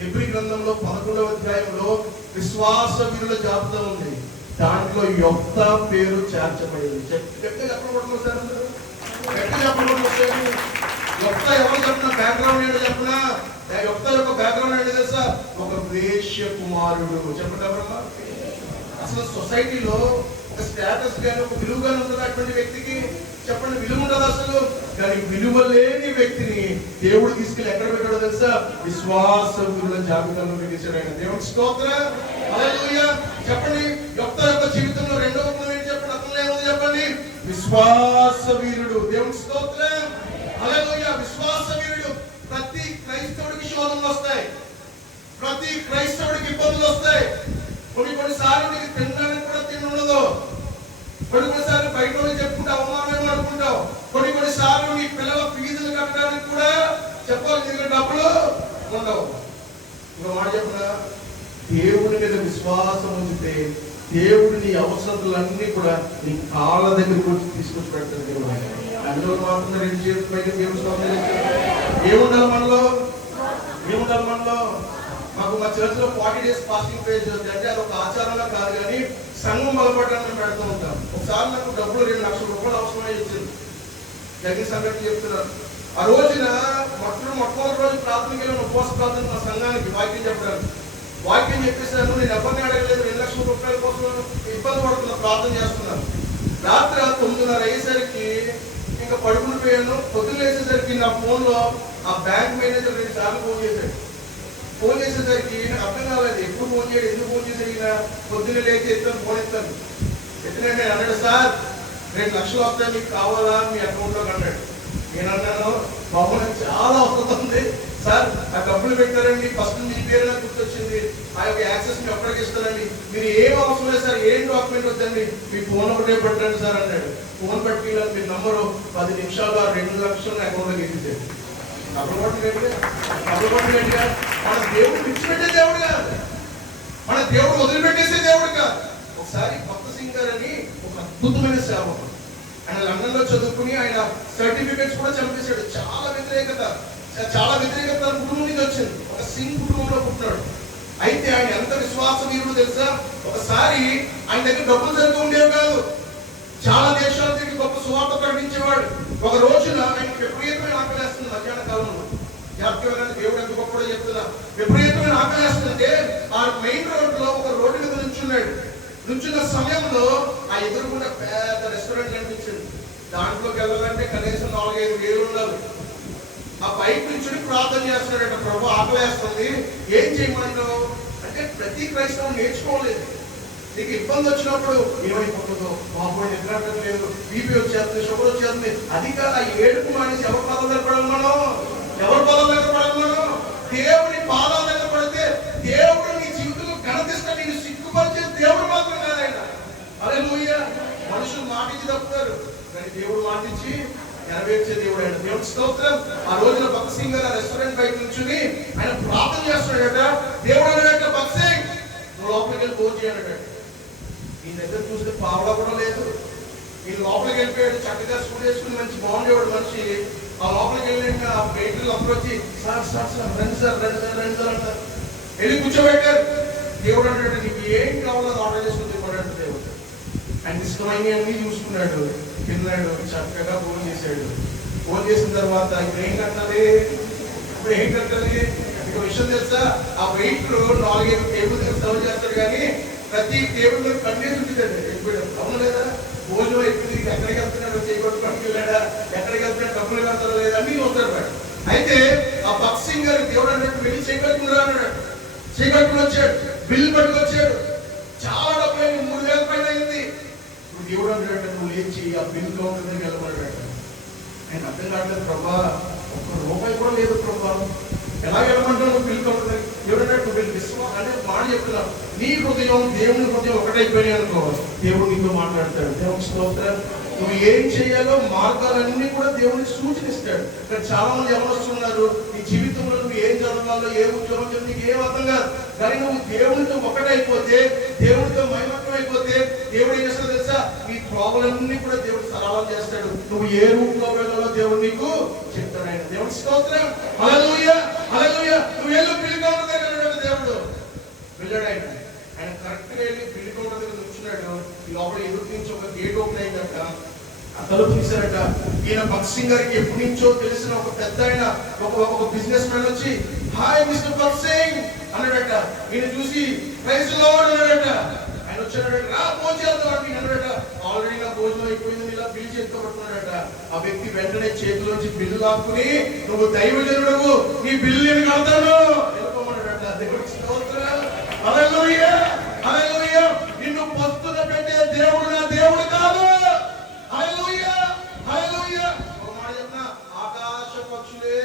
హెబ్రీ గ్రంథంలో 11వ అధ్యాయంలో విశ్వాస వీరుల జాబితా ఉంది. దాంట్లో యొఫ్తా పేరు చేర్చబడింది. చెప్పబడుతుంది సార్, చెప్పబడుతుంది. యొఫ్తా ఎవరు చెప్పిన బ్యాక్గ్రౌండ్ ఏంటో చెప్పిన? యొఫ్తా యొక్క బ్యాక్గ్రౌండ్ ఏంటో తెలుసా? ఒక వేశ్య కుమారుడు. చెప్పండి ఎవరమ్మా? అసలు సొసైటీలో ఒక స్టేటస్ గానీ, ఒక విలువ గానీ ఉంటుంది అటువంటి వ్యక్తికి? చెప్పండి, విలువ ఉండదు అసలు. కానీ విలువ లేని వ్యక్తిని దేవుడు తీసుకెళ్లి ఎక్కడ పెట్టాడో తెలుసా? విశ్వాస వీరుల జాబితాలో పెట్టేశాడు ఆయన. దేవుడి స్తోత్రం. హల్లెలూయా. చెప్పండి, యొఫ్తా యొక్క జీవితంలో రెండవ గుణం ఏంటి చెప్పండి? అతను ఏముంది చెప్పండి? విశ్వాస వీరుడు. దేవుడి స్తోత్రం. హల్లెలూయా. విశ్వాస వీరుడు. ప్రతి క్రైస్తవుడికి శోధనలు వస్తాయి, ప్రతి క్రైస్తవుడికి ఇబ్బందులు వస్తాయి. కొన్నిసార్లు నీకు తినడానికి కూడా తిండి ఉండదు, కొన్నిసార్లు బయట చెప్పుకుంటే అవమానం అనుకుంటావు, కొన్నిసార్లు నీ పిల్లల ఫీజులు కట్టడానికి కూడా చెప్పాలి, నీకు డబ్బులు ఉండవు. ఇంకో మాట చెప్పిన, దేవుని మీద విశ్వాసం ఉంచితే దేవుడు నీ అవసరాలన్నీ కూడా నీ కాళ్ళ దగ్గరికి వచ్చి తీసుకొచ్చి పెడతాడు. దేవుడు అందులో మాత్రం రెండు చేతులు పైకి దేవుడు ఏముండాలి మనలో? ఏముండాలి మనలో? మాకు మా చర్చ్ లో 40 days ఫాస్టింగ్ ప్రేయర్ జరుగుతుంది. అంటే అది ఒక ఆచారంగా కాదు, కానీ సంఘం బలపడడానికి మేము పెడుతూ ఉంటాం. ఒకసారి నాకు డబ్బులు 2 లక్షల రూపాయలు అవసరమై వచ్చింది. జరిగిన సంగతి చెప్తున్నాను. ఆ రోజున మొట్టమొదటి రోజు ప్రార్థనకి వెళ్ళిన ఉపవాస ప్రార్థన మా సంఘానికి వాక్యం చెప్పడానికి. వాక్యం చెప్పేసాను. నేను ఎవరిని అడగలేదు, 2 లక్షల రూపాయల కోసం ఇబ్బంది పడుతున్నా, ప్రార్థన చేస్తున్నాను. రాత్రి 9:30 అయ్యేసరికి ఇంకా పడుకుని పోయాను. పొద్దున్న వేసేసరికి నా ఫోన్ లో ఆ బ్యాంక్ మేనేజర్ 2 సార్లు ఫోన్ చేశాడు. ఫోన్ చేసేసరికి నాకు అర్థం కాలేదు, ఎప్పుడు ఫోన్ చేయడు, ఎందుకు ఫోన్ చేసేది? పొద్దున్నే లేచి ఎత్తాను, ఫోన్ ఎత్తాను. ఎత్తిన నేను అన్నాడు, సార్ 2 లక్షలు వస్తాయి, మీకు కావాలా మీ అకౌంట్లో అన్నాడు. నేను అన్నాను, బాబు నాకు చాలా వస్తుంది సార్, ఆ డబ్బులు పెట్టారండి, ఫస్ట్ మీ పేరు నాకు గుర్తొచ్చింది, ఆ యొక్క యాక్సెస్ మీ ఎప్పటికి ఇస్తానండి, మీరు ఏం అవసరం లేదు సార్, ఏం డాక్యుమెంట్ వద్దండి, మీ ఫోన్ ఒకటే పెట్టండి సార్ అన్నాడు. ఫోన్ పట్టి మీ నంబరు 10 నిమిషాలు 2 లక్షలు అకౌంట్లోకి ఎత్తించాడు. గట్టిగా మన దేవుడు విడిచిపెట్టే దేవుడు కాదు, మన దేవుడు వదిలిపెట్టేసే దేవుడు కాదు. ఒకసారి భక్త సింగ్ గారు అని ఒక అద్భుతమైన సేవకుడు, ఆయన లండన్ లో చదువుకుని ఆయన సర్టిఫికెట్స్ కూడా చంపేశాడు. చాలా వ్యతిరేకత కుటుంబం నుంచి వచ్చింది. ఒక సింగ్ కుటుంబంలో పుట్టినాడు. అయితే ఆయన ఎంత విశ్వాస వీరుడు తెలుసా? ఒకసారి ఆయన దగ్గర డబ్బులు సరిగ్గా ఉండేవి కాదు, చాలా దేశాల దగ్గర గొప్ప సువార్త ప్రకటించేవాడు. ఒక రోజున ఆయన విపరీతమైన ఆకలేస్తుంది. మధ్యాహ్న కాలంలో జాగ్రత్తగా దేవుడు ఎంత గొప్పడో చెప్తున్నా. విపరీతమైన ఆకలేస్తుంటే ఆ మెయిన్ రోడ్ లో ఒక రోడ్డు మీద నుంచున్న సమయంలో ఆ ఎదురుకుండా పెద్ద రెస్టారెంట్ కనిపించింది. దాంట్లోకి వెళ్ళాలంటే కనీసం 4-5 వేలు ఉండాలి. ఆ బైక్ నుంచి ప్రార్థన చేస్తున్నాడంట, ప్రభు ఆకలేస్తుంది, ఏం చేయమంటావు అంటే ప్రతి క్రైస్తవం నేర్చుకోలేదు. నీకు ఇబ్బంది వచ్చినప్పుడు ఏమైపోతుందో, బాబు నిద్ర లేదు, బీపీ వచ్చేస్తుంది, షుగర్ వచ్చేస్తుంది, అది కాదు. ఆ ఏడుపు మానేసి ఎవరి పాదాల దగ్గర పడాలి మనం? ఎవరి పాదాల దగ్గర పడాలి మనం? దేవుని పాదాల దగ్గర పడితే దేవుడు నీ జీవితంలో ఘనతిస్తా, నేను సిగ్గుపరిచే దేవుడు మాత్రం కాదైనా. హల్లెలూయా. మనుషులు మాటించి తప్పుతారు, కానీ దేవుడు మాటించి నెరవేర్చే దేవుడు ఆయన. దేవుడి స్తోత్రం. ఆ రోజున భక్త సింగ్ గారు రెస్టారెంట్ బయట నుంచుని ఆయన ప్రార్థన చేస్తున్నాడట. దేవుడు అన్నాడట, భక్త సింగ్ నువ్వు లోపలికి వెళ్ళి భోజనం చేయడట. ఈ దగ్గర చూస్తే పావలా కూడా లేదు. ఈ లోపలికి వెళ్ళిపోయాడు, చక్కగా స్కూల్ వేసుకుని మంచి బాగుండేవాడు మనిషి. ఆ లోపలికి వెళ్ళి ఆ వెయిటర్లు అందరూ వచ్చి సార్ రండి సార్ అంటారు. వెళ్ళి కూర్చోబెట్టారు. దేవుడు అంటాడు, నీకు ఏం కావాలో ఆర్డర్ చేసుకుని తిప్పడంటే దేవుడు. ఆయన ఇష్టమైన అన్ని చూసుకున్నాడు, తిన్నాడు, చక్కగా ఫోన్ చేశాడు. ఫోన్ చేసిన తర్వాత ఇప్పుడు ఏం కట్టాలి? ఇక విషయం తెలుసా? ఆ వెయిటర్ 4-5 టేబుల్ దగ్గర సర్వ్ చేస్తాడు, కానీ ప్రతి టేబుల్ మీద కన్నేసి ఉంటుందండి. అవును లేదా? భోజనం ఎక్కువ ఎక్కడికి వెళ్తున్నాడు, చేయకూడదు పట్టుకు వెళ్ళాడా, ఎక్కడికి వెళ్తున్నాడు, డబ్బులు కడతారా లేదా అన్ని చూస్తాడు మేడం. అయితే ఆ భక్త సింగ్ గారు దేవుడు అన్నట్టు వెళ్ళి చేయగలుగుతున్నా అన్నాడు. చీకట్టుకుని వచ్చాడు, బిల్లు పట్టుకొచ్చాడు, చాలా డబ్బు అయింది, 3,000 పైన అయింది. ఇప్పుడు దేవుడు అన్నాడు, నువ్వు లేచి ఆ బిల్ కౌంటర్ దగ్గరికి వెళ్ళమన్నాడు. నేను అర్థం కావట్లేదు ప్రభా, ₹1 కూడా లేదు ప్రభా, ఎలా వెళ్ళమంటావు నువ్వు బిల్ కౌంటర్ దగ్గర? దేవుడు అన్నాడు, నువ్వు వెళ్ళి విశ్వాసం అంటే మాట చెప్తున్నావు, నీ హృదయం దేవుని హృదయం ఒకటైపోయినాయి అనుకో, దేవుడు నీతో మాట్లాడతాడు. దేవుని స్తోత్రం. నువ్వు ఏం చేయాలో మార్గాలన్నీ కూడా దేవుడికి సూచనిస్తాడు. ఇక్కడ చాలా మంది ఎవరు వస్తున్నారు, నీ జీవితంలో నువ్వు ఏం చదవాలో, ఏ ఉద్యోగం చేయాలో నీకు ఏం అర్థం కాదు. కానీ నువ్వు దేవునితో ఒకటైపోతే, దేవునితో మైమత్వం అయిపోతే, దేవుడు ఏం చేస్తాడో తెలుసా? నీ త్రోవలన్నీ కూడా దేవుడు సరళం చేస్తాడు. నువ్వు ఏ రూట్లో వెళ్ళాలో దేవుడు నీకు చెప్తాడు. ఆయన దేవుని స్తోత్రం. హల్లెలూయా, హల్లెలూయా. నువ్వు వెళ్ళు బిల్ కౌంటర్ దగ్గర, దేవుడు వెళ్ళాడు. ఆయన కరెక్ట్ గా వెళ్ళి బిల్ కౌంటర్ దగ్గర కూర్చున్నాడు. ఈ లోపల ఎదురు నుంచి ఒక గేట్ ఓపెన్ అయిందట, అతను చూశారట. ఈయన భక్త్ సింగ్ గారికి ఎప్పటి నుంచో తెలిసిన ఒక పెద్ద ఆయన, ఒక బిజినెస్ మ్యాన్ వచ్చి, హాయ్ మిస్టర్ భక్త్ సింగ్ అన్నాడట. ఈయన చూసి ప్రైజ్ ది లార్డ్ అన్నాడట. ఆయన వచ్చాడట, రా భోజనం చేద్దాం అన్నాడట. ఆల్రెడీ నా భోజనం అయిపోయింది, ఇలా బిల్ చేతితో పట్టుకున్నాడట. ఆ వ్యక్తి వెంటనే చేతిలోంచి బిల్లు లాక్కుని, నువ్వు దైవజనుడవు, నీ బిల్లు నేను కడతాను వెళ్ళిపోమన్నాడట. దేవుడికి స్తోత్రం. హల్లెలూయా, హల్లెలూయా. నిన్ను పస్తున పెట్టే దేవుడు నా దేవుడు కాదు. హల్లెలూయా, హల్లెలూయా. ఒక మాట చెప్పనా, ఆకాశ పక్షులే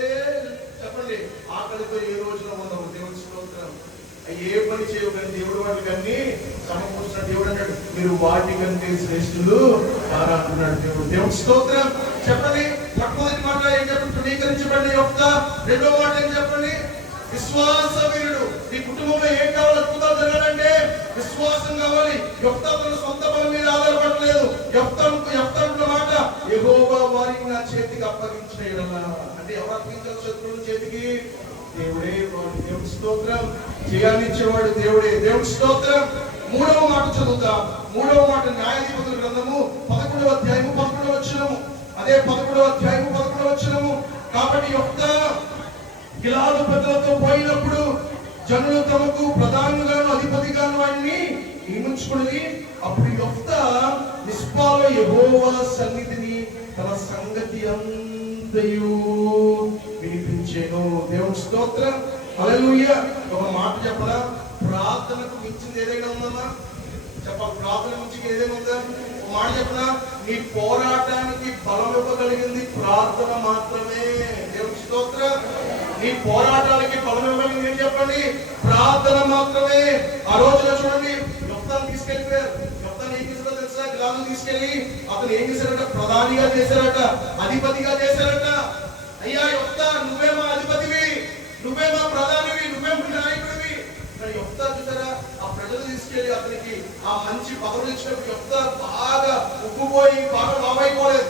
చెప్పండి ఆకలితో ఏ రోజున ఉండవు. దేవుని స్తోత్రం. ఏ పని చేయవు కానీ దేవుడు వాటికి అన్ని సమకూర్చిన దేవుడు అన్నాడు, మీరు వాటికంటే శ్రేష్ఠులు అంటున్నాడు దేవుడు. దేవుని స్తోత్రం. చెప్పండి, మొట్టమొదటి మాట ఏం చెప్పండి, తృణీకరించబడిన యొక్తా. రెండో మాట ఏం చెప్పండి, విశ్వాస వీరుడు. నీ కుటుంబంలో ఏం కావాలి, అద్భుతాలు జరగాలంటే విశ్వాసం కావాలి. యొక్తా తన సొంత బలం మీద ఆధారపడలేదు. యొక్తా మాట, యెహోవా వారిని నా చేతికి అప్పగించిన యెడల, అంటే ఎవరు అప్పగించాలి శత్రువుల చేతికి? దేవుడే. దేవుని స్తోత్రం. జయాన్నిచ్చేవాడు దేవుడే. దేవుని స్తోత్రం. మూడవ మాట చదువుతాం. మూడవ మాట న్యాయాధిపతుల గ్రంథము 11వ అధ్యాయము 11వ వచనము. అదే 11వ అధ్యాయము 11వ వచనము. కాబట్టి యొక్తా గిలాదు పెద్దలతో పోయినప్పుడు జనులు తమకు ప్రధానుగాను అధిపతిగాను వాడిని నియమించుకుని, అప్పుడు యొక్తా మిస్పాలో యెహోవా సన్నిధిని తన సంగతి అంతయు వినిపించెను. దేవుని స్తోత్రం. హల్లెలూయా. ఒక మాట చెప్పనా, ప్రార్థనకు మించింది ఏదైనా ఉందమ్మా? చెప్పాలి, ప్రార్థన మించి ఏదైనా ఉందా? ఒక మాట చెప్పనా, నీ పోరాటానికి బలం ఇవ్వగలిగింది ప్రార్థన మాత్రమే. దేవుని స్తోత్రం. నీ పోరాటానికి బలం ఇవ్వగలిగింది ఏం చెప్పండి? ప్రార్థన మాత్రమే. ఆ రోజున చూడండి, యొక్తాను తీసుకెళ్ళిపోయారు. యొక్తాను ఏం చేశారో తెలుసా? గిలాదును తీసుకెళ్లి అతను ఏం చేశారట? ప్రధానిగా చేశారట, అధిపతిగా చేశారట. అయ్యా యొక్తా, నువ్వే మా అధిపతివి, నువ్వే మా ప్రధానివి, నువ్వే మా నాయకుడివి. కానీ యొక్తా చూసారా, ఆ ప్రజలు తీసుకెళ్లి అతనికి ఆ మంచి పదవులు ఇచ్చినప్పుడు యొక్తా బాగా ఉబ్బుపోయి బాగా బాబైపోలేదు.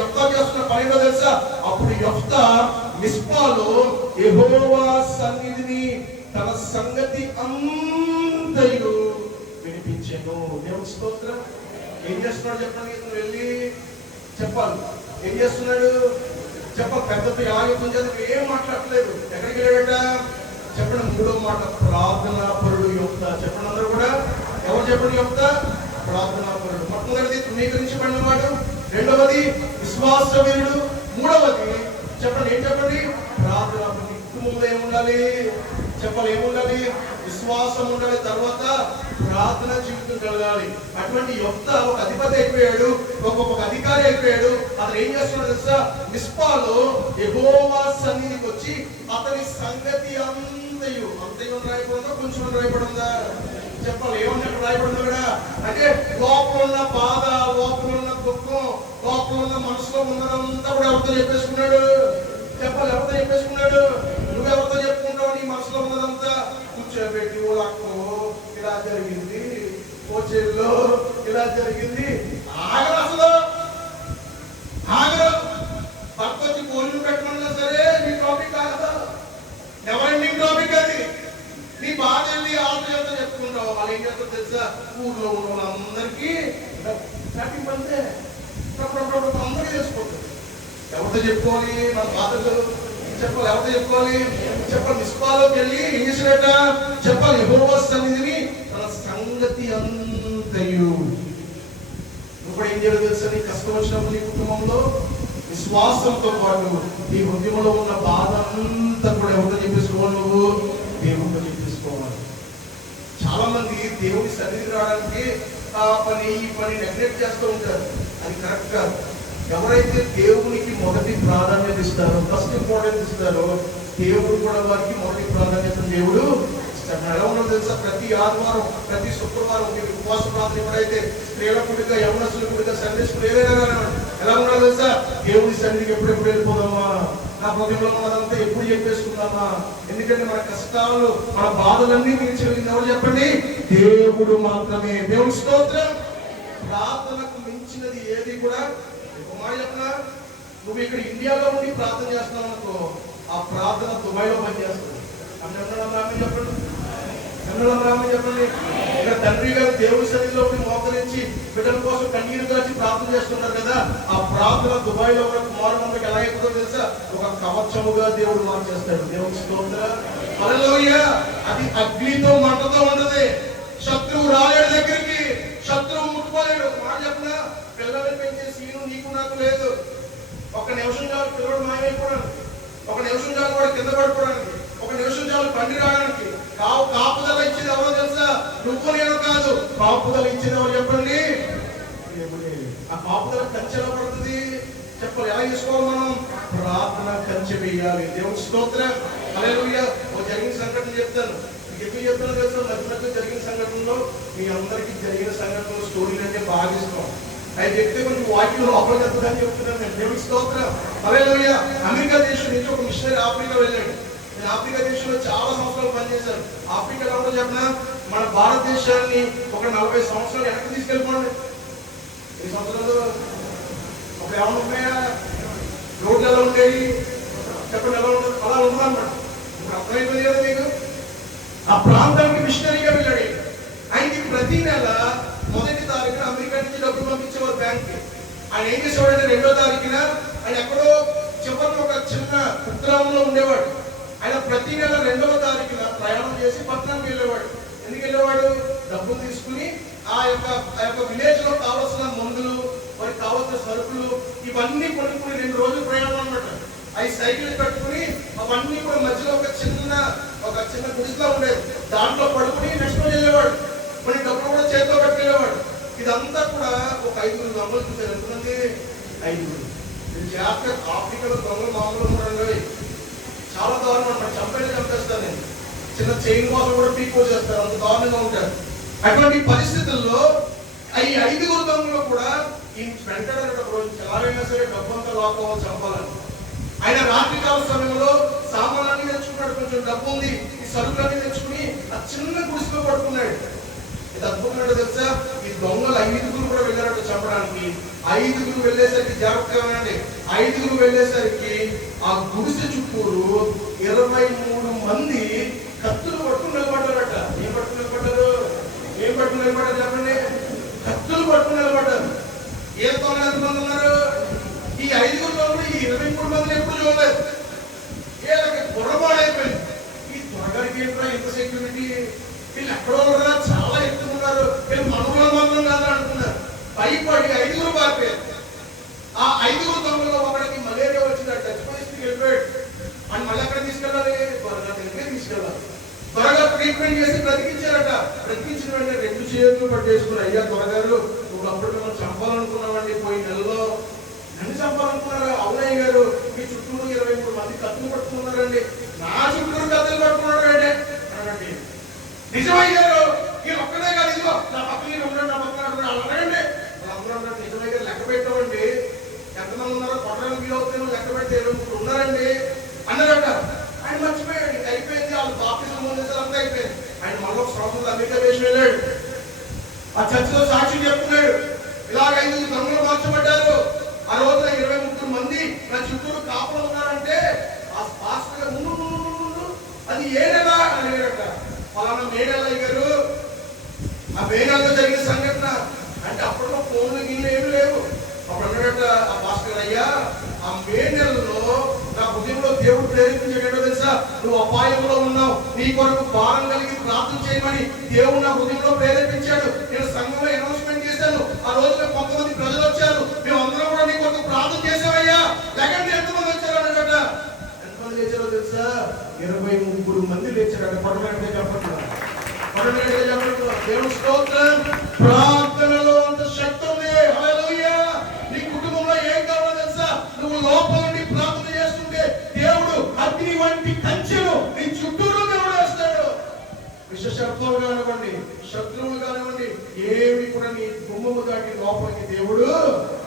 యొక్తా చేస్తున్న పనిలో తెలుసా? అప్పుడు యొక్తా మిస్పాలో యెహోవా సన్నిధిని తన సంగతి అంతయు వినిపించెను. దేవుని స్తోత్రం. ఏం చేస్తున్నాడు చెప్పండి? ఇతను వెళ్ళి చెప్పాలి, ఏం చేస్తున్నాడు చెప్పాలి. పెద్దతో యాగం చదివి ఏం మాట్లాడలేదు. ఎక్కడికి వెళ్ళాడట చెప్పండి? మూడో మాట, ప్రార్థనాపరుడు యొక్తా. చెప్పండి అందరూ కూడా, ఎవరు చెప్పండి? యొక్తా ప్రార్థనాపరుడు. మొట్టమొదటిది తృణీకరించబడిన వాడు, రెండవది విశ్వాస వీరుడు, మూడవది చెప్పండి ఏం చెప్పండి? ప్రార్థనాపరుడు. కుటుంబంలో ఏముండాలి చెప్పాలి? ఏముండాలి? విశ్వాసం ఉండాలి. తర్వాత ప్రార్థన జీవితం కలగాలి. అటువంటి యొక్తా ఒక అధిపతి అయిపోయాడు, ఒక అధికారి అయిపోయాడు. అతను ఏం చేస్తున్నాడు తెలుసా? మిస్పాలో యెహోవా సన్నిధికి వచ్చి అతని సంగతి అంతయు రాయబడిందా, కొంచెం రాయబడిందా? చెప్పాలి, ఏమన్నా అక్కడ రాయబడింది కూడా అంటే లోపల ఉన్న బాధ, లోపల ఉన్న దుఃఖం, లోపల ఉన్న మనసులో ఉన్నదంతా కూడా ఎవరితో చెప్పేసుకున్నాడు? చెప్పాలి, ఎవరితో చెప్పేసుకున్నాడు? నువ్వెవరితో చెప్పుకుంటావు నీ మనసులో ఉన్నదంతా? కూర్చోబెట్టి ఓ అక్కో ఇలా జరిగింది, ఓ చెల్లో ఇలా జరిగింది. ఆగరు, అసలు ఆగరు. పక్క వచ్చి పోలీసులు పెట్టమన్నా సరే నీ టాపిక్ కాదు. ఎవరండి టాపిక్? అది నీ బాధ వెళ్ళి ఆలోచనతో చెప్పుకుంటావు. వాళ్ళు ఏం చేస్తారో తెలుసా? ఊర్లో ఉన్న వాళ్ళందరికీ హ్యాపీ పంటే అందరికీ చేసుకుంటారు. ఎవరితో చెప్పుకోవాలి మన బాధలు? చెప్పాలి, ఎవరితో చెప్పుకోవాలి? చెప్పాలి. మిస్పాలోకి వెళ్ళి ఏం చేసినట్ట చెప్పాలి? యెహోవా సన్నిధిని తన సంగతి అంతయు. నువ్వు కూడా ఏం చేయాలో తెలుసా? నీ కష్టం వచ్చినప్పుడు నీ కుటుంబంలో విశ్వాసంతో పాటు నీ హృదయంలో ఉన్న బాధ అంతా కూడా ఎవరితో చెప్పేసుకోవాలి? నువ్వు దేవుడితో చెప్పేసుకోవాలి. చాలా మంది దేవుడి సన్నిధికి రావడానికి ఆ పని ఈ పని నెగ్లెక్ట్ చేస్తూ ఉంటారు. అది కరెక్ట్ కాదు. ఎవరైతే దేవునికి మొదటి ప్రాధాన్యత ఇస్తారో, ఫస్ట్ ఇంపార్టెన్స్ ఇస్తారో, దేవుడు కూడా వారికి మొదటి ప్రాధాన్యత దేవుడు ఇస్తాడు. ఎలా ఉన్నదో తెలుసా? ప్రతి ఆదివారం, ప్రతి శుక్రవారం మీకు ఉపవాస ప్రార్థన ఎప్పుడైతే స్త్రీల పుడిగా, యవనస్తుల పుడిగా, సందేశం ఏదైనా ఎలా ఉన్నదో తెలుసా? దేవుడి సన్నిధికి ఎప్పుడెప్పుడు వెళ్ళిపోదామా, నా హృదయంలో ఉన్నదంతా ఎప్పుడు చెప్పేసుకుందామా? ఎందుకంటే మన కష్టాలు, మన బాధలన్నీ తీర్చగలిగింది ఎవరు చెప్పండి? దేవుడు మాత్రమే. దేవుడి స్తోత్రం. ప్రార్థనకు మించినది ఏది కూడా మాట చెప్పనా? నువ్వు ఇక్కడ ఇండియాలో ఉండి ప్రార్థన చేస్తున్నావు అనుకో, ఆ ప్రార్థన దుబాయ్లో పనిచేస్తుంది. చెప్పండి, చెప్పండి. ఇక్కడ తండ్రి గారు దేవుడి సన్నిధిలో మోకరించి బిడ్డల కోసం కన్నీరు కాచి ప్రార్థన చేస్తున్నారు కదా, ఆ ప్రార్థన దుబాయ్లో ఉన్న కుమారులందరికి ఎలా అవుతుందో తెలుసా? ఒక కవచముగా దేవుడు మార్చేస్తాడు. దేవుడి స్తోత్రం. హల్లెలూయా. అది అగ్నితో మంటతో ఉండదు. శత్రువు రాలేడు దగ్గరికి, శత్రువు ముట్టుకోలేడు. మాట చెప్పిన పిల్లల్ని పెంచే సీను నీకు నాకు లేదు. ఒక నిమిషం చాలు పిల్లడు మాయమైపోవడానికి, ఒక నిమిషం చాలు కూడా కింద పడిపోవడానికి, ఒక నిమిషం చాలు బండి రావడానికి. కాపుదల ఇచ్చేది ఎవరో తెలుసా? నువ్వు నేను కాదు. కాపుదల ఇచ్చేది ఎవరు చెప్పండి? ఆ కాపుదల కంచె ఎలా పడుతుంది చెప్పాలి. ఎలా చేసుకోవాలి మనం? ప్రార్థన కంచె వేయాలి. దేవుడి స్తోత్రం. హల్లెలూయా. ఒక జరిగిన సంఘటన చెప్తాను. ఎప్పుడు చెప్తాను తెలుసా? మధ్య జరిగిన సంఘటనలో మీ అందరికీ జరిగిన సంఘటనలో స్టోరీలు అంటే బాగా ఇష్టం. అది చెప్తే కొంచెం వాక్యం లోపలికి వస్తుందని చెప్తున్నాను నేను. దేవుడి స్తోత్రం. హల్లెలూయా. అమెరికా దేశం నుంచి ఒక మిషనరీ ఆఫ్రికా వెళ్ళాడు. నేను ఆఫ్రికా దేశంలో చాలా సంవత్సరాలు పనిచేశాను. ఆఫ్రికాలో కూడా చెప్పిన మన భారతదేశాన్ని ఒక 40 సంవత్సరాలు వెనక్కి తీసుకెళ్ళిపోండి. ఈ సంవత్సరాలు ఒక ఏమైనా ఉన్నాయా? రోడ్లు ఎలా ఉండేవి చెప్పండి, ఎలా ఉండదు? అలా ఉండదన్నమాట. ఇప్పుడు అర్థమైపోయింది కదా మీకు? ఆ ప్రాంతానికి మిషనరీగా వెళ్ళాడు. ఆయనకి ప్రతి నెల 1వ తారీఖున అమెరికా నుంచి డబ్బులు పంపించేవారు బ్యాంక్. ఆయన ఏం చేసేవాడంటే 2వ తారీఖున ఆయన ఎక్కడో చివరిలో ఒక చిన్న కుగ్రామంలో ఉండేవాడు. ఆయన ప్రతి నెల 2వ తారీఖున ప్రయాణం చేసి పట్టణానికి వెళ్ళేవాడు. ఎందుకు వెళ్ళేవాడు? డబ్బులు తీసుకుని ఆ యొక్క విలేజ్ లో కావాల్సిన మందులు, వారికి కావాల్సిన సరుకులు ఇవన్నీ కొనుక్కుని 2 రోజులు ప్రయాణం అనమాట. అవి సైకిల్ కట్టుకుని అవన్నీ కూడా మధ్యలో ఒక చిన్న గుడిసెలో ఉండేది. దాంట్లో పడుకుని నెక్స్ట్ రోజు వెళ్ళేవాడు. కొన్ని డబ్బులు కూడా చేతిలో పట్టుకెళ్ళేవాడు. ఇదంతా కూడా ఒక 5 దొంగలు చూశారు. ఎంతమంది? 5. జాగ్రత్త. ఆఫ్రికాలో దొంగలు మామూలు ఉన్నారండి. చాలా దారుణం అనమాట. చంపేస్తాను నేను. చిన్న చైన్ కోసం కూడా పీకోసేస్తారు. అంత దారుణంగా ఉంటారు. అటువంటి పరిస్థితుల్లో ఈ 5 దొంగలు కూడా ఈ వెంటనేటప్పుడు ఎలాగైనా సరే డబ్బంతా లాక్కోవాలి, చంపాలని. ఆయన రాత్రికాల సమయంలో సామాన్లన్నీ తెచ్చుకున్నాడు. కొంచెం డబ్బు ఉంది, ఈ సరుకులన్నీ తెచ్చుకుని ఆ చిన్న గుడిసెలో పడుకున్నాడు. ఇది అద్భుతమైన తెలుసా? ఈ దొంగలు 5 కూడా వెళ్ళారట చంపడానికి. 5 వెళ్ళేసరికి జాగ్రత్తగా ఉండండి. 5 వెళ్ళేసరికి ఆ గుడిసె చుట్టూరు 23 మంది కత్తులు పట్టుకుని నిలబడ్డారట. ఏం పట్టుకుని నిలబడ్డారు? చెప్పండి. కత్తులు పట్టుకుని నిలబడ్డారు. ఏ దొంగలు ఎంతమంది ఉన్నారు? ఈ 5లో ఈ 23 మందిని ఎప్పుడు చూడలేదు. వీళ్ళకి పొరపాడైపోయింది. ఈ త్వరగారికి ఏంటో ఎంత సెక్యూరిటీ, వీళ్ళు ఎక్కడో ఉన్నారా, చాలా ఎక్కువ ఉన్నారు, వీళ్ళు మనలో మాత్రం కాదని అనుకున్నారు. భయపడి 5 పారిపోయారు. ఆ 5 దొంగల్లో ఒకరికి మలేరియా వచ్చింది. టచ్ పరిస్థితికి వెళ్ళిపోయాడు. అని మళ్ళీ ఎక్కడ తీసుకెళ్ళాలి? త్వరగా దగ్గరే తీసుకెళ్ళాలి. త్వరగా ట్రీట్మెంట్ చేసి బ్రతికించారట. బ్రతికించిన వెంటనే 2 చేతులు పట్టేసుకుని, అయ్యా త్వరగారు నువ్వు అప్పుడు మనం చంపాలనుకున్నామండి, పోయి నెలలో నన్ను చంపాలనుకున్నారు. అవునయ్య గారు, మీ చుట్టూరు 23 మంది కత్తులు పట్టుకున్నారండి. నా చుట్టూరు కత్తులు పట్టుకున్నాడు అంటే అనండి. నిజమయ్యారు. మీరు ఒక్కడే కాదు, ఇదిగో నా పక్కన ఉన్నాడు, నా పక్కన అలాగండి. అందరూ నిజమయ్య గారు లెక్క పెట్టామండి, ఎంతమంది ఉన్నారో కొట్టడానికి వీలు అవుతాయి, లెక్క పెడితే 23 ఉన్నారండి అన్నారట. ఆయన మర్చిపోయాడు. ఇంక అయిపోయింది. వాళ్ళు బాప్టిజం పొందేసారు, అంతా అయిపోయింది. ఆయన మరో సంవత్సరం అమెరికా దేశం వెళ్ళాడు. ఆ చర్చిలో సాక్షి చెప్తున్నాడు. ఇలాగ 5 దొంగలు మార్చబడ్డారు. ఆ రోజున 23 మంది నా చుట్టూరు కాపులు ఉన్నారంటే ఆ పాస్టర్ ముందు అది ఏ నెల అని అడిగారట. ఫలానా మే నెల అయ్యారు. ఆ మే నెలలో జరిగిన సంఘటన అంటే అప్పట్లో ఫోన్లు గిన్నెలు ఏమి లేవు. అప్పుడు అన్నాడట ఆ పాస్టర్, అయ్యా ఆ మే నెలలో నా హృదయంలో దేవుడు ప్రేరేపించేటో తెలుసా? నువ్వు అపాయంలో ఉన్నావు, నీ కొరకు భారం కలిగి ప్రార్థన చేయమని దేవుడు నా హృదయంలో ప్రేరేపించాడు. నేను సంఘంలో అనౌన్స్మెంట్ చేశాను. ఆ రోజున కొంతమంది ప్రజలు వచ్చారు, మేము అందరం కూడా నీ కొరకు ప్రార్థన చేసామయ్యా. లేకంటే ఎంతమంది వచ్చారు అన్నట. ఎంతమంది లేచారో తెలుసా? 23 మంది లేచారట. పడమంటే చెప్పట్లేదు. దేవుని స్తోత్రం. ప్రార్థనలో అంత శక్తి ఉంది. హల్లెలూయా. నీ కుటుంబంలో ఏం కావాలో తెలుసా? నువ్వు లోపల నుండి ప్రార్థన చేస్తుంటే దేవుడు అగ్ని వంటి కంచెను నీ చుట్టూరు దేవుడు వేస్తాడు. విషశత్రువులు కానివ్వండి, శత్రువులు కానివ్వండి, ఏమి కూడా నీ గుమ్మము దాటి లోపలికి దేవుడు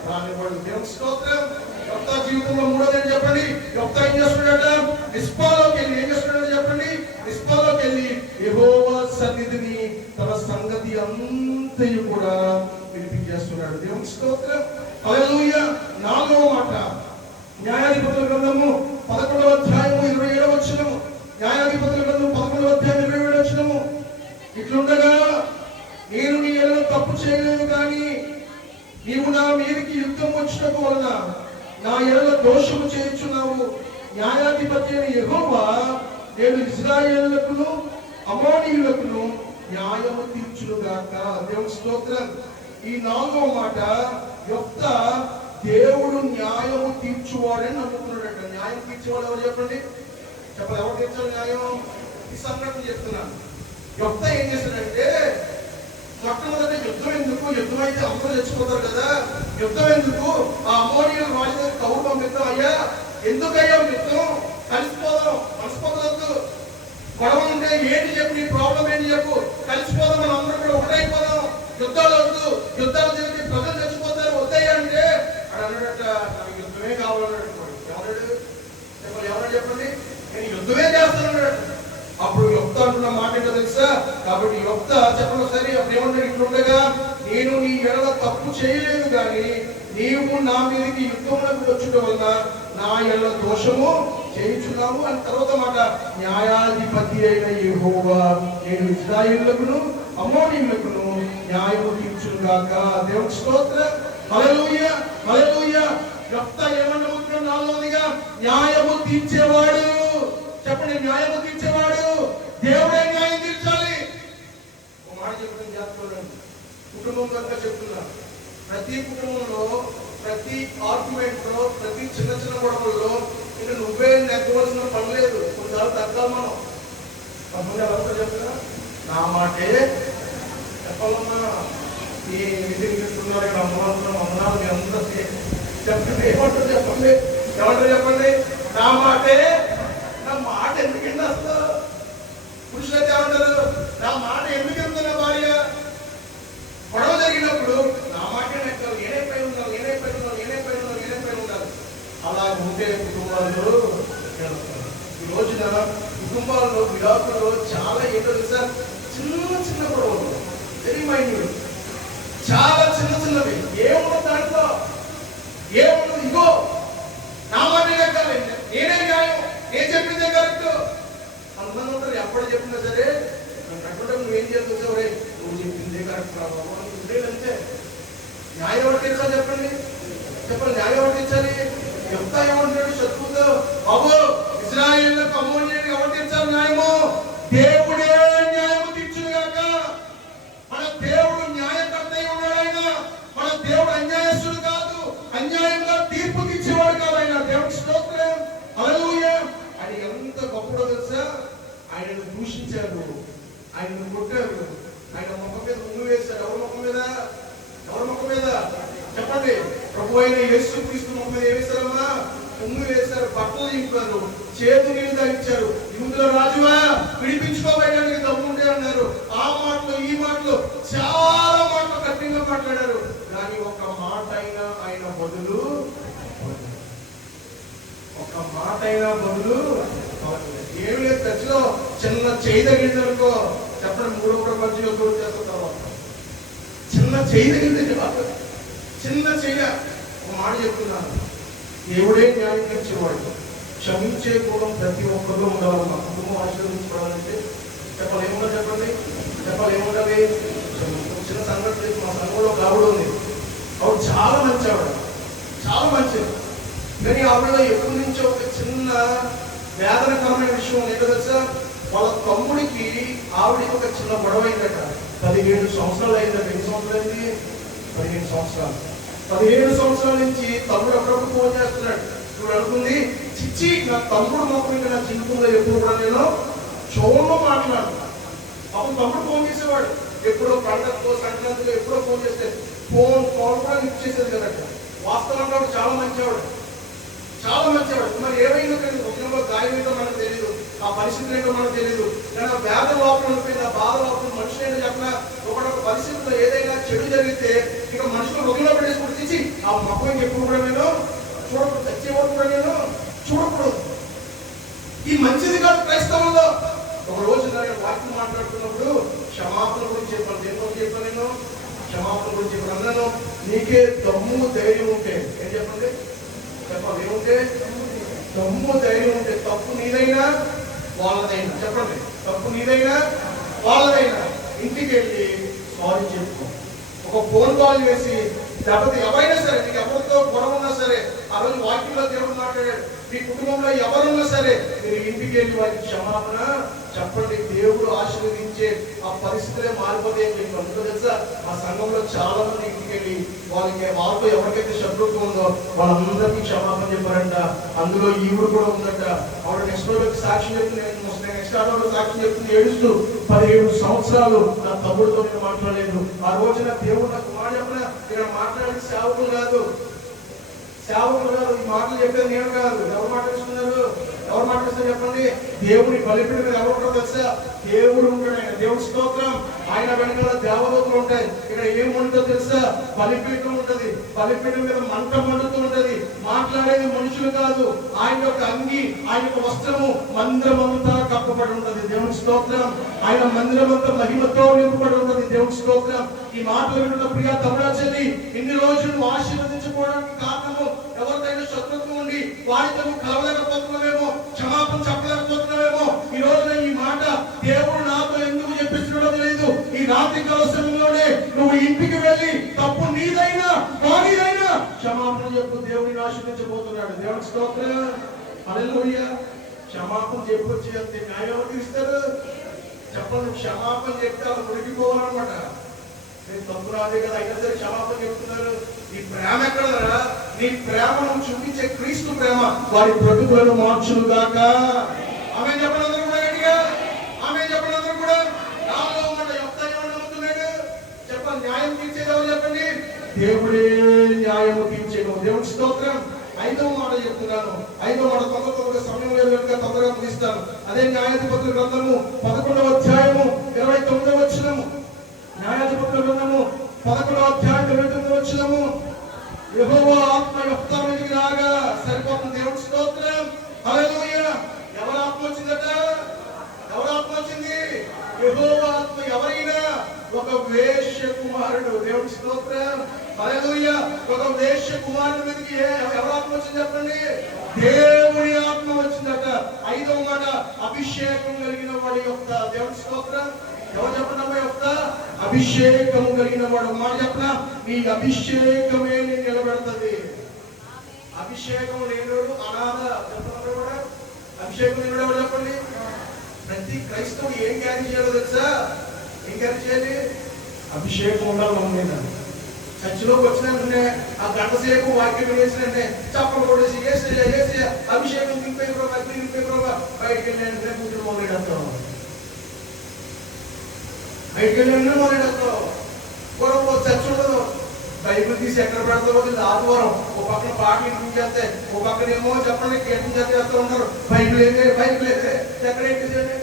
రానివ్వడు. దేవుని స్తోత్రం. యెఫ్తా జీవితంలో మూడోది ఏం చెప్పండి? యెఫ్తా ఏం చేస్తున్నాడట? మిస్పాలోకి వెళ్ళి ఏం చేస్తున్నాడో చెప్పండి? మిస్పాలోకి వెళ్ళి యెహోవా సన్నిధిని తన సంగతి అంతయు కూడా వినిపించేస్తున్నాడు. దేవుని స్తోత్రం. హల్లెలూయా. నాలుగవ మాట, న్యాయాధిపతుల గ్రంథము 11వ అధ్యాయము 27వ వచనము. న్యాయాధిపతుల గ్రంథం 11వ అధ్యాయం 27వ వచనము. ఇట్లుండగా నేను నీ ఎడల తప్పు చేయలేదు కానీ నీవు నా మీదకి యుద్ధం వచ్చినకు వలన నా ఎడల దోషము చేయుచున్నావు. న్యాయాధిపతి అయిన యెహోవా నేను ఇశ్రాయేలులకును అమోనీయులకును న్యాయము తీర్చునుగాక. దేవుని స్తోత్రం. ఈ నాలుగో మాట, యెఫ్తా దేవుడు న్యాయము తీర్చువాడని నమ్ముతున్నాడట. న్యాయం తీర్చేవాడు ఎవరు చెప్పండి? చెప్పాలి. ఎవరు తీర్చాలి న్యాయం? ఈ సంఘటన చెప్తున్నాను. యెఫ్తా ఏం చేశాడంటే, మొట్టమొదటి యుద్ధం ఎందుకు? యుద్ధం అయితే అందరూ చచ్చిపోతారు కదా, యుద్ధం ఎందుకు? ఆ అమోనీయుల రాజు దగ్గర కౌరు పంపిద్దాం. అయ్యా ఎందుకయ్యా యుద్ధం? కలిసిపోదాం, మనస్పోతలొద్దు, గొడవ ఉంటే ఏంటి చెప్పు, నీ ప్రాబ్లం ఏంటి చెప్పు, కలిసిపోదాం, మనం అందరూ కూడా ఒకటైపోదాం, యుద్ధాలు వద్దు, యుద్ధాలు జరిగితే ప్రజలు చచ్చిపోతారు, వద్దయ్యా అంటే అని అన్నాడట. నాకు యుద్ధమే కావాలన్నాడు. ఎవరాడు చెప్పండి? ఎవరు చెప్పండి? నేను యుద్ధమే చేస్తానన్నాడు. అప్పుడు యెఫ్తా అంటున్న మాట ఏంటో తెలుసా? కాబట్టి యెఫ్తా చెప్పండి సరే, అప్పుడు ఏమన్నాడు? ఇట్లుండగా నేను నీ ఎడల తప్పు చేయలేదు కానీ నీవు నా మీదకి యుద్ధములకు వచ్చుట వలన నా ఎడల దోషము చేయుచున్నావు అని. తర్వాత మాట, న్యాయాధిపతి అయిన యెహోవా నేను ఇశ్రాయేలులకును అమోనీయులకును న్యాయము తీర్చునుగాక. దేవుని స్తోత్రం. హల్లెలూయా. హల్లెలూయా. యెఫ్తా ఏమనుకుంటున్నాడు? నాలుగోదిగా న్యాయము తీర్చేవాడు. చెప్పండి, న్యాయము తీర్చేవాడు. దేవుడే న్యాయం తీర్చాలి. ఒక మాట చెప్తాను, జాగ్రత్త. కుటుంబం కనుక చెప్తున్నా, ప్రతి కుటుంబంలో, ప్రతి ఆర్గ్యుమెంట్ లో, ప్రతి చిన్న చిన్న గొడవల్లో ఇంకా నువ్వే నెగ్గవలసిన పని లేదు. కొన్నిసార్లు తగ్గాలి మనం. కొంతమంది ఎవరితో చెప్తున్నా, నా మాటే చెప్పాలమ్మా. ఈ మీటింగ్ తీసుకున్నారు ఇక్కడ అమ్మవాళ్ళు అమ్మనాలు మీ అందరూ చెప్పండి. ఏమంటారు చెప్పండి? ఏమంటారు చెప్పండి? నా మాటే, నా మాట ఎందుకండి అసలు? పురుషులైతే ఏమంటారు? నా మాట ఎందుకు వెళ్తున్నా భార్య? గొడవ జరిగినప్పుడు నా మాట నెక్కాలి, నేనైపోయి ఉండాలి, నేనైపోయి ఉండాలి, నేనైపోయి ఉండాలి, నేనైపోయి ఉండాలి. అలా ఉంటే కుటుంబాలు ఈ రోజున కుటుంబాల్లో విడాకుల్లో చాలా ఏంటో తెలుసా? చిన్న చిన్న గొడవలు, వెరీ మైన్యూట్, చాలా చిన్న చిన్నవి. ఏముండదు దాంట్లో, ఏముండదు. ఇగో నా మాట నెక్కాలి, నేనే న్యాయం, నేను చెప్పిందే కరెక్ట్. అంతమంది ఉంటారు. ఎప్పుడు చెప్పినా సరే అక్కడ నువ్వేం చేస్తావు? నువ్వు చెప్పిందే కరెక్ట్ రావు అంటే న్యాయం ఎవరు తీర్చాలి? చెప్పండి. చెప్పండి, న్యాయం ఎవరు తీర్చాలి? యెఫ్తా ఏమంటున్నాడు శత్రువుతో? బాబు, ఇశ్రాయేలులకు అమోనీయులకు ఎవరు తీర్చాలి న్యాయము? దేవుడే న్యాయము తీర్చునుగాక. మన దేవుడు న్యాయకర్త అయి ఉన్నాడు. ఆయన మన దేవుడు అన్యాయస్తుడు కాదు, అన్యాయంగా తీర్పు తీర్చేవాడు కాదు. ఆయన దేవుడి స్తోత్రం. హల్లెలూయా. ఆయన ఎంత గొప్పడో తెలుసా? ఆయనను దూషించారు, ఆయనను కొట్టారు, ఆయన ముఖం మీద ఉమ్ము వేశారు. ఎవరి ముఖం మీద? ఎవరి ముఖం మీద? చెప్పండి. ప్రభు అయిన యేసు క్రీస్తు ముఖం మీద ఏం వేశారమ్మా? ఉమ్ము వేశారు, బట్టలు చింపారు, చేతు నీళ్ళు తాగించారు. యూదుల రాజువా విడిపించుకోబోయడానికి దమ్ముంటే అన్నారు. ఆ మాటలు, ఈ మాటలు, చాలా మాటలు కఠినంగా మాట్లాడారు. కానీ ఒక మాట అయినా ఆయన బదులు, ఒక మాట అయినా బదులు ఏమి లేదు. ఖర్చులో చిన్న చేయి తగిలిందనుకో, చెప్పండి, 3 మధ్యలో దూరం చేస్తున్న తర్వాత చిన్న చేయి తగిలింది, చిన్న చెయ్య. ఒక మాట చెప్తున్నాను, దేవుడే న్యాయం తీర్చేవాడు. క్షమించే గుణం ప్రతి ఒక్కరిలో ఉండాలి. మా కుటుంబం ఆశీర్వదించుకోవాలంటే చెప్పాలి ఏముండదు? చెప్పండి, చెప్పాలి ఏముండాలి? చిన్న సంఘటన. మా సంఘంలో ఆవిడ ఉంది. ఆవిడ చాలా మంచి, ఆవిడ చాలా మంచిది. కానీ ఆవిడ ఎప్పటి నుంచో ఒక చిన్న వేదనకరమైన విషయం ఏంటో తెలుసా? వాళ్ళ తమ్ముడికి ఆవిడకి ఒక చిన్న గొడవ అయిందట. 17 సంవత్సరాలు అయిందట. ఎన్ని సంవత్సరాలు అయింది? 15 సంవత్సరాలు. 17 సంవత్సరాల నుంచి తమ్ముడు అప్పుడప్పుడు ఫోన్ చేస్తున్నాడు. ఇప్పుడు అనుకుంది, చిచ్చి నా తమ్ముడు మొక్కలు ఇంకా నా జీవితంలో ఎప్పుడు కూడా నేను చూడలో మాట్లాడుతున్నాను. అప్పుడు తమ్ముడు ఫోన్ చేసేవాడు, ఎప్పుడో పండగతో సంక్రాంతిలో ఎప్పుడో ఫోన్ చేస్తే ఫోన్ కూడా లిఫ్ట్ చేసేది కదంట. వాస్తవంగా చాలా మంచివాడు, చాలా మంచివాడు. మరి ఏమైనా కానీ ఒకరిలో గాయం ఏంటో మనకు తెలియదు, ఆ పరిస్థితులు ఏంటో మనకు తెలియదు. కానీ ఆ వ్యాధ లోపల ఉండిపోయింది, ఆ బాధ లోపల మనుషులు ఏంటో చెప్పిన ఒకనొక పరిస్థితుల్లో ఏదైనా చెడు జరిగితే ఇక మనుషులు ఒకరిలో పెట్టేసుకుంటూ తీసి ఆ మొక్కం ఎప్పుడు కూడా నేను చూడకూడదు, చచ్చేవాడు కూడా నేను చూడకూడదు. ఈ మంచిది కాదు క్రైస్తవంలో. ఒక రోజు నేను వాక్యం మాట్లాడుతున్నప్పుడు క్షమాపణ గురించి చెప్పాను. దేని గురించి చెప్పాను? నేను క్షమాపణ గురించి చెప్పాను. అన్నాను, నీకే దమ్ము ధైర్యం ఉంటే ఏం చెప్పండి, చెప్పాలి ఏముంటే, దమ్ము ధైర్యం ఉంటే తప్పు నీదైనా వాళ్ళదైనా, చెప్పండి తప్పు నీదైనా వాళ్ళదైనా ఇంటికి వెళ్ళి సారీ చెప్పుకో. ఒక ఫోన్ కాల్ చేసి, లేకపోతే ఎవరైనా సరే నీకు ఎవరితో గొడవ ఉన్నా సరే, ఆ రోజు వాక్యంలో దేవుడు మాట్లాడాడు, మీ కుటుంబంలో ఎవరున్నా సరే మీరు ఇంటికి వెళ్ళి వారికి క్షమాపణ చెప్పండి. దేవుడు ఆశీర్వదించే ఆ పరిస్థితులే మారిపోతాయి అని చెప్పి. అందులో తెలుసా, ఆ సంఘంలో చాలా మంది ఇంటికి వెళ్ళి వాళ్ళతో ఎవరికైతే శత్రుత్వం ఉందో వాళ్ళందరికీ క్షమాపణ చెప్పారంట. అందులో ఈవిడ కూడా ఉందంట. ఆవిడ నెక్స్ట్ రోజుకి సాక్ష్యం చెప్తుంది, నెక్స్ట్ ఆడవాళ్ళు సాక్ష్యం చెప్తుంది ఏడుస్తూ, 17 సంవత్సరాలు నా తమ్ముడితో నేను మాట్లాడలేదు. ఆ రోజున దేవుడు నాకు మాట చెప్పిన, ఇక్కడ మాట్లాడేది సేవకులు కాదు, సేవకులు కాదు, ఈ మాటలు చెప్పేది నేను కాదు. ఎవరు మాట్లాడుతున్నారు? ఎవరు మాట్లాడుతున్నారు చెప్పండి? దేవుని బలిపీఠం మీద ఎవరు ఉంటారో తెలుసా? దేవుడు ఉంటాడు. ఆయన దేవుడి స్తోత్రం. ఆయన వెనకాల దేవదూతలు ఉంటాయి. ఇక్కడ ఏం ఉంటుందో తెలుసా? బలిపీఠం ఉంటది. బలిపీఠం మీద మంట మండుతూ ఉంటది. మాట్లాడేది మనుషులు కాదు. ఆయన యొక్క అంగి, ఆయన యొక్క వస్త్రము మందిరం అంతా కప్పబడి ఉంటది. దేవుడి స్తోత్రం. ఆయన మందిరం అంతా మహిమతో నింపబడి ఉంటది. దేవుడి స్తోత్రం. ఈ మాటలు వింటున్న ప్రియా తమ్ముడా చెల్లి, ఇన్ని రోజులు నువ్వు ఆశీర్వదించుకోవడానికి కారణము ఎవరికైనా శత్రుత్వం ఉండి వారితో నువ్వు కలవలేకపోతున్నావేమో, క్షమాపణ చెప్పలేకపోతున్నావేమో. ఈ రోజున ఈ మాట దేవుడు నాతో ఎందుకు చెప్పిస్తున్నాడో తెలియదు. ఈ రాత్రి కాల సమయంలోనే నువ్వు ఇంటికి వెళ్ళి తప్పు నీదైనా వారిదైనా క్షమాపణ చెప్పు. దేవుడిని ఆశీర్వదించబోతున్నాడు. దేవుడి స్తోత్రం. హల్లెలూయా. క్షమాపణ చెప్పొచ్చి అంతే న్యాయం తీస్తారు చెప్పండి. క్షమాపణ చెప్తే అలా మునిగిపోవాలన్నమాట. నేను తప్పు రాదే కదా, అయినా సరే క్షమాపణ చెప్తున్నారు. ఈ ప్రేమ ఎక్కడరా? నీ ప్రేమను చూపించే క్రీస్తు ప్రేమ వారి బ్రతుకులను మార్చును గాక. ఆమె చెప్పండి అందరూ కూడా గట్టిగా. ఆమె చెప్పండి అందరూ కూడా. నాలో మాట యెఫ్తా ఏమని నమ్ముతున్నాడు చెప్పండి. న్యాయం తీర్చేది ఎవరు చెప్పండి? దేవుడే న్యాయము తీర్చేను. దేవుడి స్తోత్రం. 5వ మాట చెప్తున్నాను. 5వ మాట తొందరగా సమయం లేదు కనుక తొందరగా ముగిస్తాను. అదే న్యాయాధిపతుల గ్రంథము 11వ అధ్యాయము 29వ వచనము. న్యాయాధిపతుల గ్రంథము 11వ అధ్యాయం 29వ వచనము. యెహోవా ఆత్మ యెఫ్తా మీదకి రాగా సరిపోతుంది. దేవుడి స్తోత్రం. హల్లెలూయా. ఎవరి ఆత్మ వచ్చిందట? ఎవరి ఆత్మ వచ్చింది? యెహోవా ఆత్మ. ఎవరైనా ఒక వేశ్య కుమారుడు. దేవుడి స్తోత్రం. హల్లెలూయా. ఒక వేశ్య కుమారుడి మీదకి ఎవరి ఆత్మ వచ్చింది చెప్పండి? దేవుడి ఆత్మ వచ్చిందట. 5వ మాట అభిషేకం కలిగిన వాడి యొక్క. దేవుడి స్తోత్రం. ఎవరు చెప్పండి? యొక్క అభిషేకం కలిగిన వాడు. మాట చెప్పిన నీ అభిషేకమే నేను నిలబెడుతుంది. అభిషేకం లేనివాడు అనాథ. చెప్పండి కూడా. అభిషేకం లేనివాడు ఎవరు చెప్పండి? ప్రతి క్రైస్తవుడు ఏం క్యారీ చేయాలో తెలుసా? ఏం క్యారీ చేయాలి? అభిషేకం ఉండాలి మన మీద. చర్చిలోకి వచ్చిన ఆ గంట సేపు వాక్యం వేసినంటే చప్పలు కొట్టేసి ఏసయ్య ఏసయ్య అభిషేకం నింపే ప్రభావ బయటికి వెళ్ళి కూతురు మొదలెడతాం. బయటికి వెళ్ళి మొదలెడతాం. పూర్వం చర్చ ఉండదు. బైబిల్ తీసి ఎక్కడ పెడతారో ఆదివారం ఒక పక్కన పాటలు వినిపించేస్తే ఒక పక్కనేమో చెప్పండి కీర్తన చేస్తూ ఉంటారు. బైబిల్ అయితే బైబిల్ అయితే ఎక్కడ ఎక్కించండి.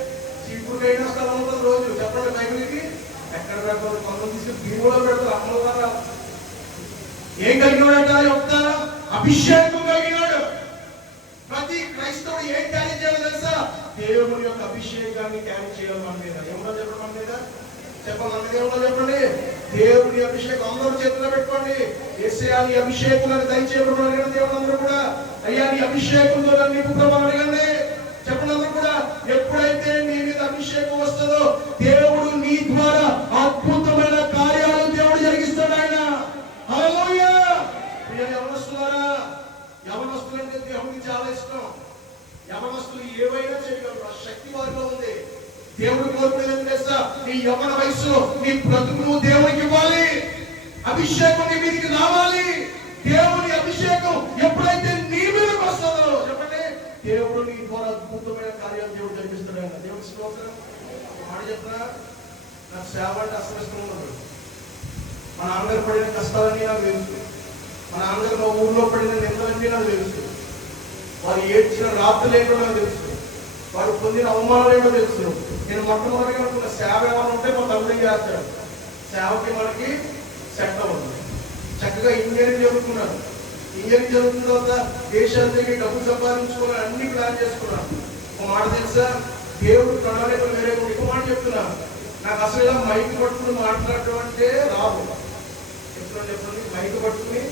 చీపురుకైనా స్థలం ఉంటుంది రోజు. చెప్పండి బైబిల్కి ఎక్కడ పెడతారు? కొంతమంది తీసుకుని బీరువాలో పెడతారు. అమ్మల ద్వారా ఏం కలిగినాడంట? యొక్క అభిషేకం కలిగినాడు. ప్రతి క్రైస్తవుడు ఏం క్యారీ చేయాలో తెలుసా? దేవుని యొక్క అభిషేకాన్ని క్యారీ చేయాలి మన మీద. ఏమన్నా చెప్పండి మన మీద. చెప్పండి మన మీద ఏమన్నా చెప్పండి. దేవుని అభిషేకం అందరూ చేతిలో పెట్టుకోండి. యేసయ్యా నీ అభిషేకులను దయచేయడం అడగండి. దేవుడు అందరూ కూడా అయ్యా నీ అభిషేకంతో నీకు ప్రభావం అడగండి. చెప్పండి అందరూ కూడా. ఎప్పుడైతే నీ మీద అభిషేకం వస్తుందో దేవుడు నీ ద్వారా అద్భుతమైన కార్యాలు దేవుడు జరిగిస్తాడు. ఆయన హల్లెలూయా. యవనస్తులారా, యవనస్తులంటే దేవుడికి చాలా ఇష్టం. యవనస్తులు ఏవైనా చేయగలరు. ఆ శక్తి వారిలో ఉంది. దేవుడు కోరుకునేది తెలుసా? నీ యవన వయసులో నీ బ్రతుకును దేవునికి ఇవ్వాలి. అభిషేకం నీ మీదకి రావాలి. దేవుని అభిషేకం ఎప్పుడైతే నీ మీదకి వస్తుందో చెప్పండి దేవుడు నీ ద్వారా అద్భుతమైన కార్యాలు దేవుడు జరిపిస్తాడు. దేవుడి స్తోత్రం. మాట చెప్పిన నాకు సేవ అంటే అసలు ఇష్టం ఉండదు. మా నాన్నగారు పడిన కష్టాలన్నీ నాకు తెలుసు. మా నాన్నగారు మా ఊళ్ళో పడిన నిందలన్నీ నాకు తెలుసు. వారు ఏడ్చిన రాత్రులు ఏంటో నాకు తెలుసు. వారు పొందిన అవమానాలు ఏంటో తెలుసు. నేను మొట్టమొదటిగా అనుకున్న సేవ ఏమైనా ఉంటే మా తమ్ముడు చేస్తాడు. సేవకి మనకి సెట్ అవ్వదు. చక్కగా ఇంజనీరింగ్ చదువుకున్నాను. ఇంజనీరింగ్ చదువుకున్న తర్వాత దేశాల దగ్గర డబ్బు సంపాదించుకోవాలని అన్ని ప్లాన్ చేసుకున్నాను. ఒక మాట తెలుసా, దేవుడు ప్రణాళికలు వేరే ఇంకో మాట చెప్తున్నాను. నాకు అసలు ఇలా మైక్ పట్టుకుని మాట్లాడటం అంటే రాదు. చెప్పండి, మైక్ పట్టుకుని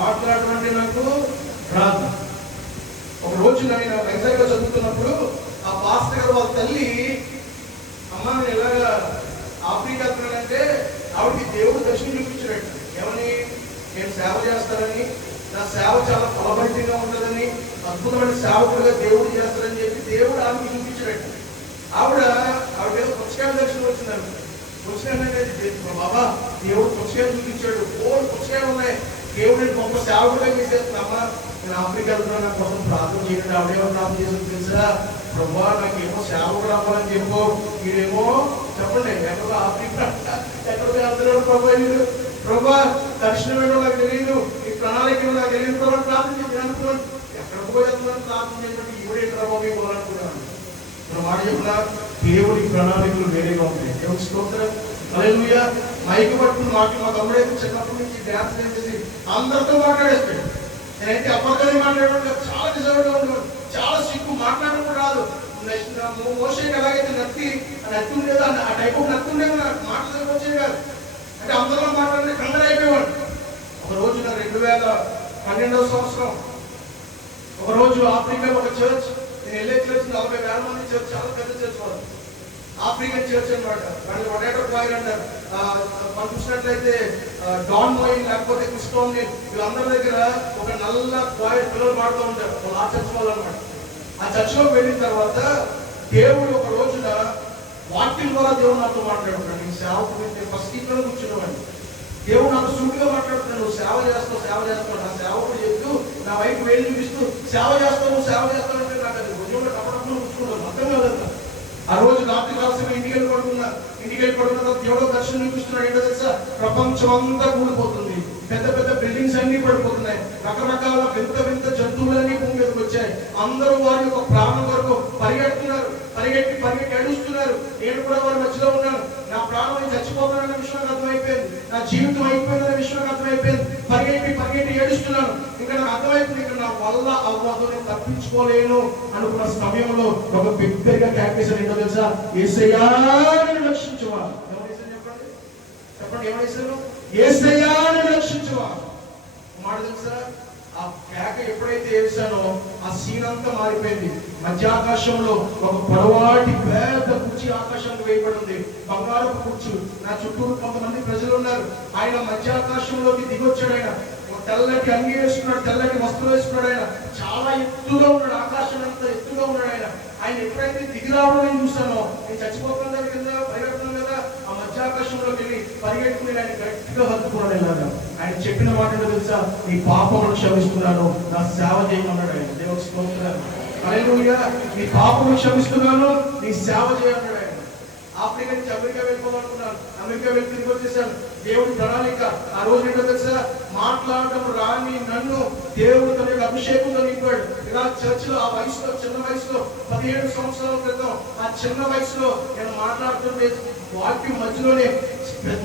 మాట్లాడటం అంటే నాకు రాదు. ఒక రోజు నేను వైజాగ్ లో చదువుతున్నప్పుడు ఆ పాస్టర్ గారు వాళ్ళ తల్లి, అమ్మ నేను ఎలాగా ఆఫ్రికా వెళ్తున్నానంటే ఆవిడకి దేవుడు దర్శనం చూపించాడు. ఏమని? నేను సేవ చేస్తానని, నా సేవ చాలా ఫలభరితంగా ఉంటుందని, అద్భుతమైన సేవకుడుగా దేవుడు చేస్తారని చెప్పి దేవుడు ఆమెకి చూపించాడు. ఆవిడ ఏదో పుస్తకాల దర్శనం వచ్చిందండి. పుస్తకాలు బాబా దేవుడు పుస్తకాలు చూపించాడు, పుస్తకాలు ఉన్నాయి, దేవుడు గొప్ప సేవకుడుగా చేసేస్తున్నామా, నేను ఆఫ్రికా వెళ్తున్నా, నా కోసం ప్రార్థన చేయండి. ఆవిడేమో ప్రార్థన చేసి తెలుసా, ప్రభా నాకేమో సేవకుడు రావాలని చెప్పు. వీడేమో చెప్పండి ఎక్కడో ఆఫ్రికా ఎక్కడికి వెళ్తున్నాడు ప్రభా, వీడు ప్రభా దర్శనం ఏంటో నాకు తెలియదు, ఈ ప్రణాళిక నాకు తెలియదు ప్రభా, ప్రార్థన చేసి అనుకున్నాను. ఎక్కడికి పోయేస్తున్నాను ప్రార్థన చేయబట్టి ఈవిడేంటి ప్రభావ పోవాలనుకున్నాను. మన మాట చెప్పిన దేవుడి ప్రణాళికలు వేరేగా ఉంటాయి. దేవుడి స్తోత్రం, హల్లెలూయా. మైక్ పట్టుకుని మా తమ్ముడైతే చిన్నప్పటి నుంచి డ్యాన్స్ చేసి అందరితో మాట్లాడేస్తాడు. నేనైతే అబద్ధాన్ని మాట్లాడడం చాలా డిజర్వ్గా ఉండేవాడు. చాలా సిగ్గు, మాట్లాడడం రాదు. మోషేకి ఎలాగైతే నత్తి ఉండేదో ఆ టైప్ ఆఫ్ నత్తి ఉండేది, నాకు మాట్లాడడం వచ్చేది కాదు. అంటే అందరిలో మాట్లాడితే కంగారు అయిపోయేవాడు. ఒక రోజు 2012వ సంవత్సరం ఒక రోజు ఆఫ్రికాలో ఒక చర్చ్, నేను వెళ్ళే చర్చ్ 40,000 మంది చర్చ్, చాలా పెద్ద చర్చ్ వాళ్ళు, ఆఫ్రికన్ చర్చ్ అనమాట. వాళ్ళు వడేటర్ బాయ్ అంటారు. మనం చూసినట్లయితే డాన్ బాయ్ లేకపోతే క్రిస్టోన్ వీళ్ళందరి దగ్గర ఒక నల్ల బాయ్ పిల్లలు పాడుతూ ఉంటారు. వాళ్ళు ఆ చర్చ్ వాళ్ళు అనమాట. ఆ చర్చ్లోకి వెళ్ళిన తర్వాత దేవుడు ఒక రోజున వాక్యం ద్వారా దేవుడు నాతో మాట్లాడుతున్నాడు. నేను సేవకు ఫస్ట్ ఇక్కడ కూర్చున్నవాడిని. దేవుడు నాతో సూటిగా మాట్లాడుతున్నాడు. నువ్వు సేవ చేస్తావు. నా సేవకుడు చెప్తూ నా వైపు వేలు చూపిస్తూ సేవ చేస్తావు అంటే నాకు అది ఉద్యోగంలో తప్పకుండా కూర్చున్నాను, అర్థం కాదు. ఆ రోజు రాత్రి కాల్సిన ఇంటికి వెళ్ళి పడుకున్న తర్వాత దేవుడు దర్శనం చూపిస్తున్నాడు. ఏంటో తెలుసా, ప్రపంచం అంతా కూలిపోతుంది, పెద్ద పెద్ద బిల్డింగ్స్ అన్ని పడిపోతున్నాయి, రకరకాల వింత జంతువులన్నీ భూమి మీదకి వచ్చాయి. అందరూ వారి యొక్క ప్రాణం వరకు పరిగెట్టి ఏడుస్తున్నారు. నేను కూడా వారి మధ్యలో ఉన్నాను. నా ప్రాణం చచ్చిపోతానన్న విషయం అర్థమైపోయింది, నా జీవితం అయిపోయిందనే విషయం అర్థమైపోయింది. పరిగెట్టి ఏడుస్తున్నాను. ఇంకా నాకు అర్థమైపోయింది, ఇంకా నా వల్ల అవ్వదు, నేను తప్పించుకోలేను అనుకున్న సమయంలో ఒక బిగ్గరగా క్యాపిటేషన్ ఏంటో తెలుసా, యేసయ్యా నన్ను రక్షించువా. చెప్పండి ఏమేసాను? యేసయ్యా నన్ను రక్షించువా. మాట తెలుసా, ఆ కేక ఎప్పుడైతే వేసానో ఆ సీన్ అంతా మారిపోయింది. మధ్యాకాశంలో ఒక పొడవాటి పెద్ద కుర్చీ ఆకాశానికి వేయబడింది, బంగారపు కుర్చీ. నా చుట్టూ కొంతమంది ప్రజలు ఉన్నారు. ఆయన మధ్యాకాశంలోకి దిగొచ్చాడు. ఆయన తెల్లటి అంగి వేసుకున్నాడు, తెల్లటి వస్త్రం వేసుకున్నాడు. ఆయన చాలా ఎత్తుగా ఉన్నాడు, ఆకాశం అంతా ఎత్తుగా ఉన్నాడు. ఆయన ఎప్పుడైతే దిగి రావడం నేను చూసానో, నేను చచ్చిపోతున్నా కింద పరిగెడుతున్నాను కదా, ఆ మధ్యాకాశంలోకి వెళ్ళి పరిగెట్టుకుని ఆయన గట్టిగా హత్తుకున్నాడు. వెళ్ళాను. ఆయన చెప్పిన మాట తెలుసా, నీ పాపమును క్షమిస్తున్నాను, నా సేవ చేయమన్నాడు ఆయన. దేవుని స్తోత్రం, హల్లెలూయా. నీ పాపమును క్షమిస్తున్నాను, నీ సేవ చేయమన్నాడు ఆయన. ఆఫ్రికా నుంచి అమెరికా వెళ్ళిపోవాలనుకున్నాను, అమెరికా వెళ్ళి తిరిగి వచ్చేసాను. దేవుడి ప్రణాళిక ఆ రోజు ఏంటో తెలుసా, మాట్లాడటం రాని నన్ను దేవుడు తన యొక్క అభిషేకంతో నింపాడు. ఇలా చర్చిలో ఆ వయసులో, చిన్న వయసులో 17 సంవత్సరాల క్రితం ఆ చిన్న వయసులో నేను మాట్లాడుతుంటే వాక్యం మధ్యలోనే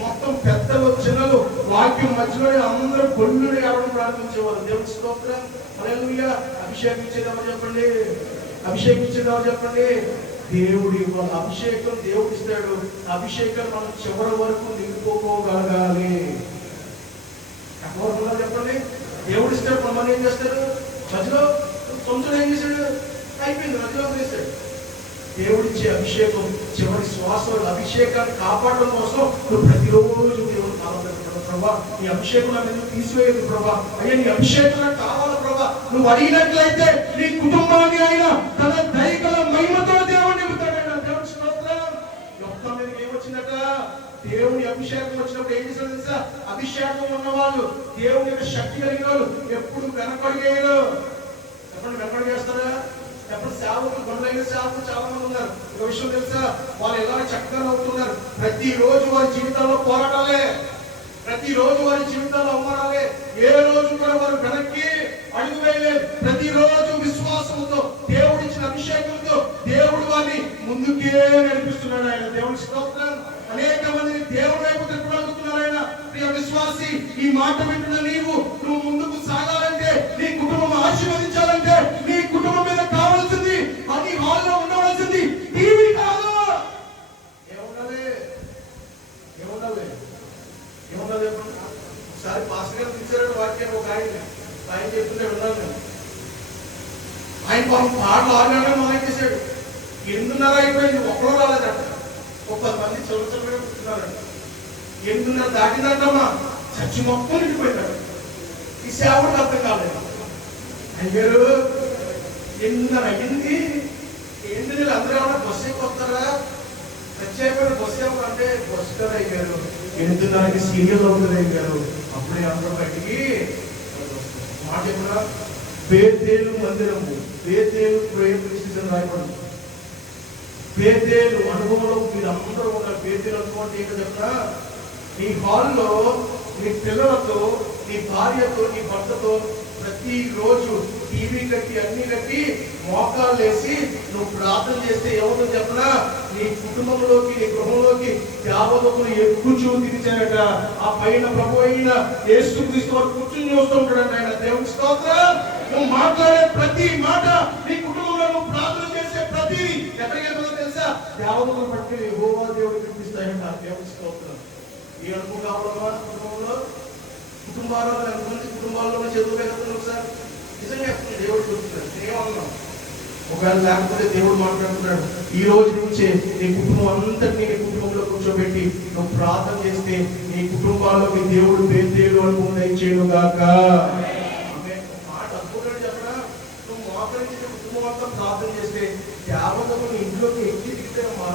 మొత్తం పెద్దలు చిన్నలు వాక్యం మధ్యలోనే అందరూ గొల్లుని ఎవరు ప్రార్థించేవారు. దేవుడి స్తోత్రం, హల్లెలూయా. అభిషేకించేదేమో చెప్పండి, దేవుడి అభిషేకం దేవుడు ఇస్తాడు. అభిషేకం మనం చివరి వరకు నిలుపుకోగలగాలి. ఎవరు చెప్పండి, దేవుడు ఇస్తాడు. కొంతమంది ఏం చేస్తారు, మధ్యలో కొంచెం ఏం చేశాడు, అయిపోయింది, మధ్యలో చేస్తాడు. దేవుడిచ్చే అభిషేకం చివరి శ్వాస అభిషేకాన్ని కాపాడడం కోసం నువ్వు ప్రతిరోజు దేవుడు కావాలంటున్నావు. ప్రభా నీ అభిషేకం అనేది తీసివేయదు ప్రభా, అయ్యా నీ అభిషేకం కావాలి ప్రభా. నువ్వు అడిగినట్లయితే నీ కుటుంబాన్ని ఆయన తన దైగల మహిమతో దేవుడు నింపుతాడైనా. దేవుడి స్తోత్రం. యొక్క మీద ఏమొచ్చిందట, దేవుని అభిషేకం వచ్చినప్పుడు ఏం చేశారు తెలుసా, అభిషేకం ఉన్న వాళ్ళు, దేవుని యొక్క శక్తి కలిగిన వాళ్ళు ఎప్పుడు వెనకడిగేయరు. చెప్పండి, వెనకడిగేస్తారా? ఎప్పుడు సేవకులు గొడవైన సేవకులు చాలా మంది ఉన్నారు. ఒక విషయం తెలుసా, వాళ్ళు ఎలా చక్కగా అవుతున్నారు. ప్రతిరోజు వారి జీవితంలో పోరాటాలే, ప్రతిరోజు వారి జీవితంలో అవమానాలే. ఏ రోజు కూడా వారు వెనక్కి అడుగు వేయలేదు. ప్రతిరోజు విశ్వాసంతో దేవుడిచ్చిన అభిషేకంతో దేవుడు వారిని ముందుకే నడిపిస్తున్నాడు ఆయన. దేవుడి స్తోత్రం. అనేక మందిని దేవుడి వైపు తిప్పగలుగుతున్నారు ఆయన. ప్రియ విశ్వాసి, ఈ మాట వింటున్న నువ్వు ముందుకు సాగాలంటే, నీ కుటుంబం ఆశీర్వదించాలంటే, నీ కుటుంబం మీద కావాల్సింది అది హాల్లో ఉండవలసింది టీవీ కాదు. ఏముండాలి ఏముండాలి ఏముండాలి ఒకసారి పాస్టర్ గారు పిలిచారు వాక్యాన్ని. ఒక ఆయన చెప్తుంటే విన్నాను. ఆయన పాటలు 6 గంటలు మొదలెట్టేశాడు. 8:30 అయిపోయింది, ఒక్కడో రాలేదట. 30 మంది చదువుతున్నా కూర్చున్నారంట. 8:30 దాటిందంటమ్మా, చచ్చి మొత్తం నిండిపోయినాడు. ఈ సేవకు అర్థం కాలేదు. అయ్యారు 8:30 అయ్యింది, ఏంటి వీళ్ళు అందరూ ఏమన్నా బస్సు ఎక్కొస్తారా, ప్రత్యేకమైన బస్సు ఏమంటే బస్సు కదా అయ్యారు. 8:30కి సీరియల్ అవుతుంది అయ్యారు. అప్పుడే అందరూ బయటికి మాట ఎప్పుడా బేతేలు మందిరము, బేతేలు ప్రేయర్ సీజన్ రాయబడింది. బేతేలు అనుభవంలో మీరు అందరూ ఉన్న బేతేలు అనుకోండి. ఏంటో చెప్తా, నీ హాల్లో నీ పిల్లలతో, నీ భార్యతో, నీ భర్తతో ప్రతిరోజు టీవీ కట్టి అన్ని కట్టి మోకాలు వేసి నువ్వు ప్రార్థన చేస్తే ఏమవుతుందో చెప్పనా, నీ కుటుంబంలోకి, నీ గృహంలోకి దేవతలు ఎక్కువ తిరిచారట. ఆ పైన ప్రభు అయిన యేసుక్రీస్తు వారు కూర్చుని చూస్తూ ఉంటాడంట ఆయన. దేవుని స్తోత్రం. నువ్వు మాట్లాడే ప్రతి మాట, నీ కుటుంబంలో నువ్వు ప్రార్థన చేసే ప్రతి ఎక్కడికి వెళ్తుందో తెలుసా, దేవతలు బట్టి యెహోవా దేవుడికి చూపిస్తాయంట. దేవుని స్తోత్రం. ఈ అనుభవం కావాలమ్మా కుటుంబంలో. కుటుంబాల్లో ఎంతమంది కుటుంబాల్లో చదువు పెరుగుతున్నారు సార్, నిజంగా దేవుడు చూస్తున్నాడు. ఏమన్నాం ఒకవేళ లేకపోతే దేవుడు మాట్లాడుతున్నాడు. ఈ రోజు నుంచే నీ కుటుంబం అంతటినీ నీ కుటుంబంలో కూర్చోబెట్టి నువ్వు ప్రార్థన చేస్తే నీ కుటుంబాల్లోకి దేవుడు బేతేలు అనుకుంటే చేయను గాక. మాట అద్భుతం చెప్పడా, నువ్వు మోకరించి కుటుంబం అంతా ప్రార్థన చేస్తే దేవతలు నీ ఇంట్లోకి ఎక్కి దిగుతారమ్మా.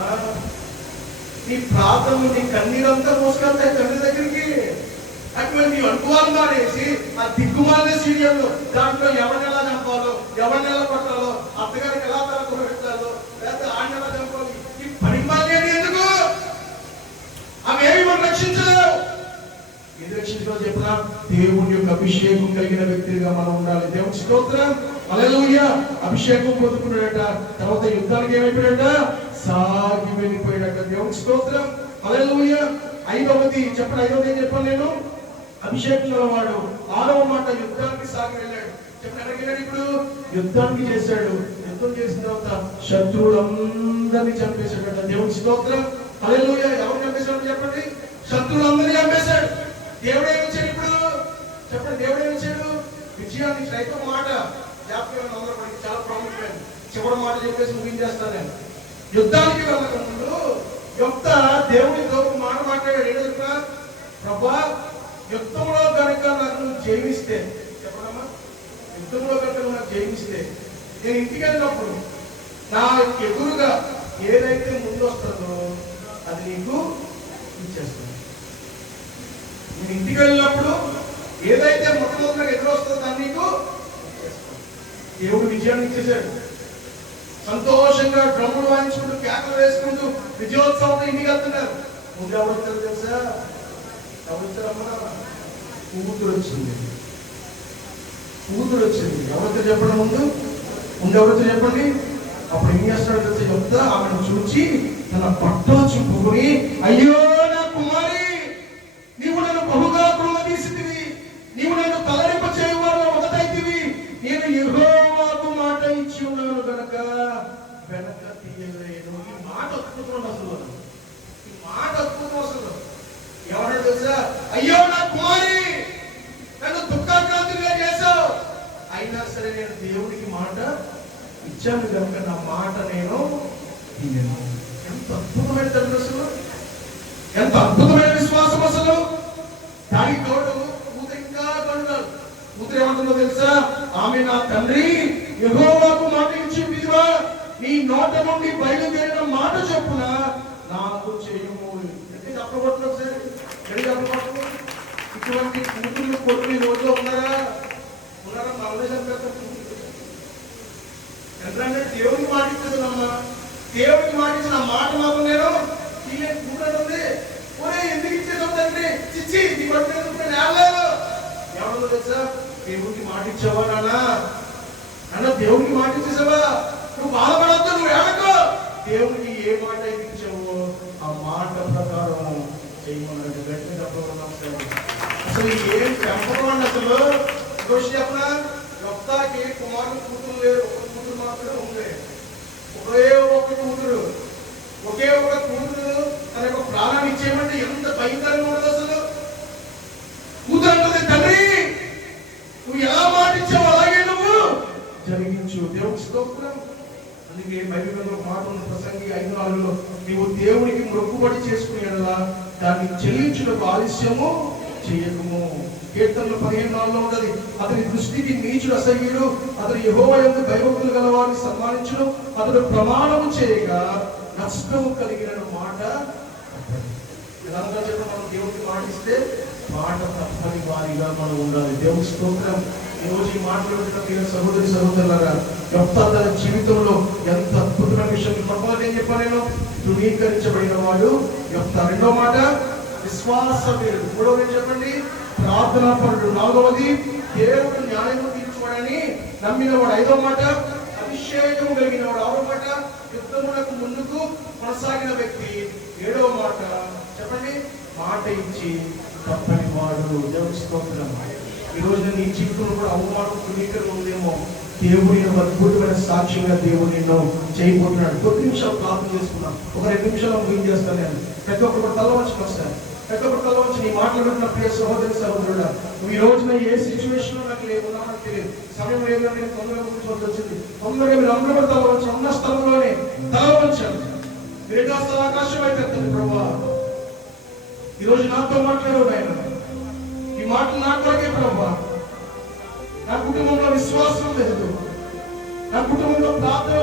నీ ప్రార్థనలు, నీ కన్నీరంతా మోసుకెళ్తాయి తండ్రి దగ్గరికి. అటువంటి అనుభవాలు మానేసి ఆ దిగ్గుమాలే సీరియల్లో దాంట్లో ఎవరిని ఎలా చంపాలో, ఎవరిని ఎలా కొట్టాలో, అత్తగారికి ఎలా తల పెట్టాలో, లేకపోతే ఆయన ఎలా చంపాలి, ఈ పరిమాణాలు ఎందుకు? అవేమి మనం రక్షించలేవు. ఏది రక్షించడం చెప్పినా దేవుని యొక్క అభిషేకం కలిగిన వ్యక్తిగా మనం ఉండాలి. దేవుని స్తోత్రం. హల్లెలూయా. అభిషేకం పొందుకున్నాడట, తర్వాత యుద్ధానికి ఏమైపోయాడట, సాగి వెళ్ళిపోయాడట. దేవుని స్తోత్రం. హల్లెలూయా. 5వది చెప్పండి. 5వది ఏం చెప్పాను నేను, అభిషేకం గలవాడు. 6వ మాట, యుద్ధానికి సాగి వెళ్ళాడు. చెప్పండి ఎక్కడికి వెళ్ళాడు? ఇప్పుడు యుద్ధానికి చేశాడు. యుద్ధం చేసిన తర్వాత శత్రువులందరినీ చంపేశాడు. దేవుని స్తోత్రం. హల్లెలూయా. ఎవరు చంపేశాడు చెప్పండి? శత్రువులందరినీ చంపేశాడు. దేవుడు ఏమి ఇచ్చాడు ఇప్పుడు చెప్పండి? దేవుడు ఏమి ఇచ్చాడు? విజయాన్ని. రైతు మాట జ్ఞాపకం అందరూ మనకి చాలా ప్రాముఖ్యమైనది. చివరి మాట చెప్పేసి ముగించేస్తాను నేను. యుద్ధానికి వెళ్ళక ముందు యుక్త దేవునితో ఒక మాట మాట్లాడాడు. ఏదో చెప్పినా, ప్రభా యుద్ధంలో కనుక నాకు జయిస్తే, చెప్పడమ్మా, యుద్ధంలో కనుక నాకు జయిస్తే నేను ఇంటికి వెళ్ళినప్పుడు నా ఎదురుగా ఏదైతే ముందు వస్తుందో అది నీకు ఇచ్చేస్తాను. నేను ఇంటికి వెళ్ళినప్పుడు ఏదైతే మొట్టమొదటిగా ఎదురు వస్తుందో దాన్ని నీకు ఇచ్చేస్తాను. దేవుడు విజయాన్ని ఇచ్చేసాడు. సంతోషంగా డ్రమ్ములు వాయించుకుంటూ, కేకలు వేసుకుంటూ విజయోత్సవం ఇంటికి వెళ్తున్నారు. ముందు ఎవరు వచ్చారు తెలుసా? ఎవరు వచ్చారమ్మా? కూతురు వచ్చింది. కూతురు వచ్చింది. ఎవరితో చెప్పడం ముందు ఎవరితో చెప్పండి. అప్పుడు ఏం చేస్తాడు తెలుసా? చెప్తా ఆమెను చూచి తన బట్టలు చింపుకొని, అయ్యో నా కుమారి, నీవు నన్ను బహుగా కృంగదీసితివి, నీవు నన్ను తలరింప చేయువాడు ఒకటైతివి, నేను యెహోవాకు మాట ఇచ్చి ఉన్నాను గనక వెనక తీయలేను. ఈ మాట అద్భుతం అసలు. ఈ మాట అద్భుతం అసలు. ఎవరైనా తెలుసా? అయ్యో నా కుమారి, నన్ను దుఃఖాక్రాంతిగా చేశావు, అయినా సరే నేను దేవుడికి మాట ఇచ్చాను కనుక నా మాట నేను తీయను. ఎంత అద్భుతమైన తండ్రి అసలు, ఎంత అద్భుతమైన విశ్వాసం అసలు. దానికి తోడు కూతురు ఇంకా కనుగొనాలి. కూతురు ఏమంటుందో తెలుసా? ఆమె నా తండ్రి యెహోవాకు మాట ఇచ్చి విధివా, నీ నోట నుండి బయలుదేరిన మాట చొప్పున నాకు చేయము. అంటే చెప్పబడుతుంది ఒకసారి. ఇటువంటి కూతురు కొడుకు రోజులో ఉన్నారా? మనల్ని చంపేస్తారు. ఎంతంటే దేవుడికి మాట ఇచ్చిన మాట మాత్రం నేను కూడండి. ఒరే ఎందుకు ఇచ్చేసావు తండ్రి, చిచ్చి నీ పట్టు నేరలేదు. ఎవరు తెలుసా? దేవుడికి మాట ఇచ్చావా నాన్న, దేవుడికి మాట ఇచ్చేసావా? నువ్వు బాధపడద్దు, నువ్వు ఏడకో. దేవుడికి ఏ మాట ఇచ్చావో ఆ మాట ప్రకారం చేయమన్నాడు. గట్టిగా చెప్పడం అసలు ఏం చెప్పడం అసలు దోషి చెప్పనా? యొప్తాకి కుమారుడు కూతురు లేరు, ఒక కూతురు మాత్రమే ఉంది. ఒకే ఒక కూతురు తన యొక్క ప్రాణాన్ని ఇచ్చేయమంటే ఎంత భయంకరంగా ఉండదు అసలు. కూతురు అంటుంది, తండ్రి నువ్వు ఎలా మాట ఇచ్చావు అలాగే నువ్వు జరిగించు. దేవుడికి స్తోత్రం. అందుకే బైబిల్లో మాట ఉన్న ప్రసంగి 5:4 నీవు దేవునికి మొక్కుబడి చేసుకునేలా దాన్ని చెల్లించుటకు ఆలస్యము చేయకము. కీర్తనలు 15:4 ఉన్నది, అతని దృష్టికి నీచుడు అసహ్యుడు, అతడు యెహోవా యందు భయభక్తులు గలవారిని సన్మానించును, అతడు ప్రమాణము చేయగా నష్టము కలిగిన మాట. నిరంతరం మనం దేవుడికి మాటిస్తే మాట తప్పని వారిగా మనం ఉండాలి. దేవుడి స్తోత్రం. ఈ రోజు ఈ మాట్లాడుతున్న సహోదరి సహోదరులారా, యొప్తా తన జీవితంలో ఎంత అద్భుతమైన విషయం మొట్టమొదటి ఏం చెప్పాను నేను? ధృవీకరించబడిన వాడు యొప్తా. రెండో మాట విశ్వాసవీరుడు. మూడవది చెప్పండి ప్రార్థనాపరుడు. నాలుగవది దేవుడు న్యాయము తీర్చువాడని నమ్మినవాడు. ఐదవ మాట అభిషేకము కలిగిన వాడు. ఆరో మాట యుద్ధమునకు ముందుకు కొనసాగిన వ్యక్తి. ఏడవ మాట చెప్పండి మాట ఇచ్చి తప్పని వాడు. దేవుడి స్తోత్రం. ఈ రోజున నీ జీవితంలో కూడా అవమానం ధృవీకరణ ఉందేమో. దేవుడి అద్భుతమైన సాక్ష్యంగా దేవుడు నిన్ను చేయబోతున్నాడు. కొద్ది నిమిషాలు ప్రార్థన చేసుకున్నాం. ఒక 2 నిమిషాలు ఏం చేస్తాను నేను. ప్రతి ఒక్కరు తల వంచుకు వస్తాను. ప్రతి ఒక్కరు తల వంచి నీ మాట్లాడుతున్న ప్రియ సహోదరి సహోదరుడా, నువ్వు ఈ రోజున ఏ సిచ్యువేషన్ లో నాకు లేకున్నా నాకు తెలియదు. సమయం లేదు, నేను తొందరగా కూర్చోవలసి వచ్చింది. తొందరగా మీరు అందరూ తల వంచి ఉన్న స్థలంలోనే తల వంచాను. మీరు ఆకాశం అయితే ప్రభువా ఈ రోజు నాతో మాట్లాడు నాయన. ఈ మాటలు నా కొరకే ప్రభువా. నా కుటుంబంలో విశ్వాసం లేదు, నా కుటుంబంలో ప్రార్థన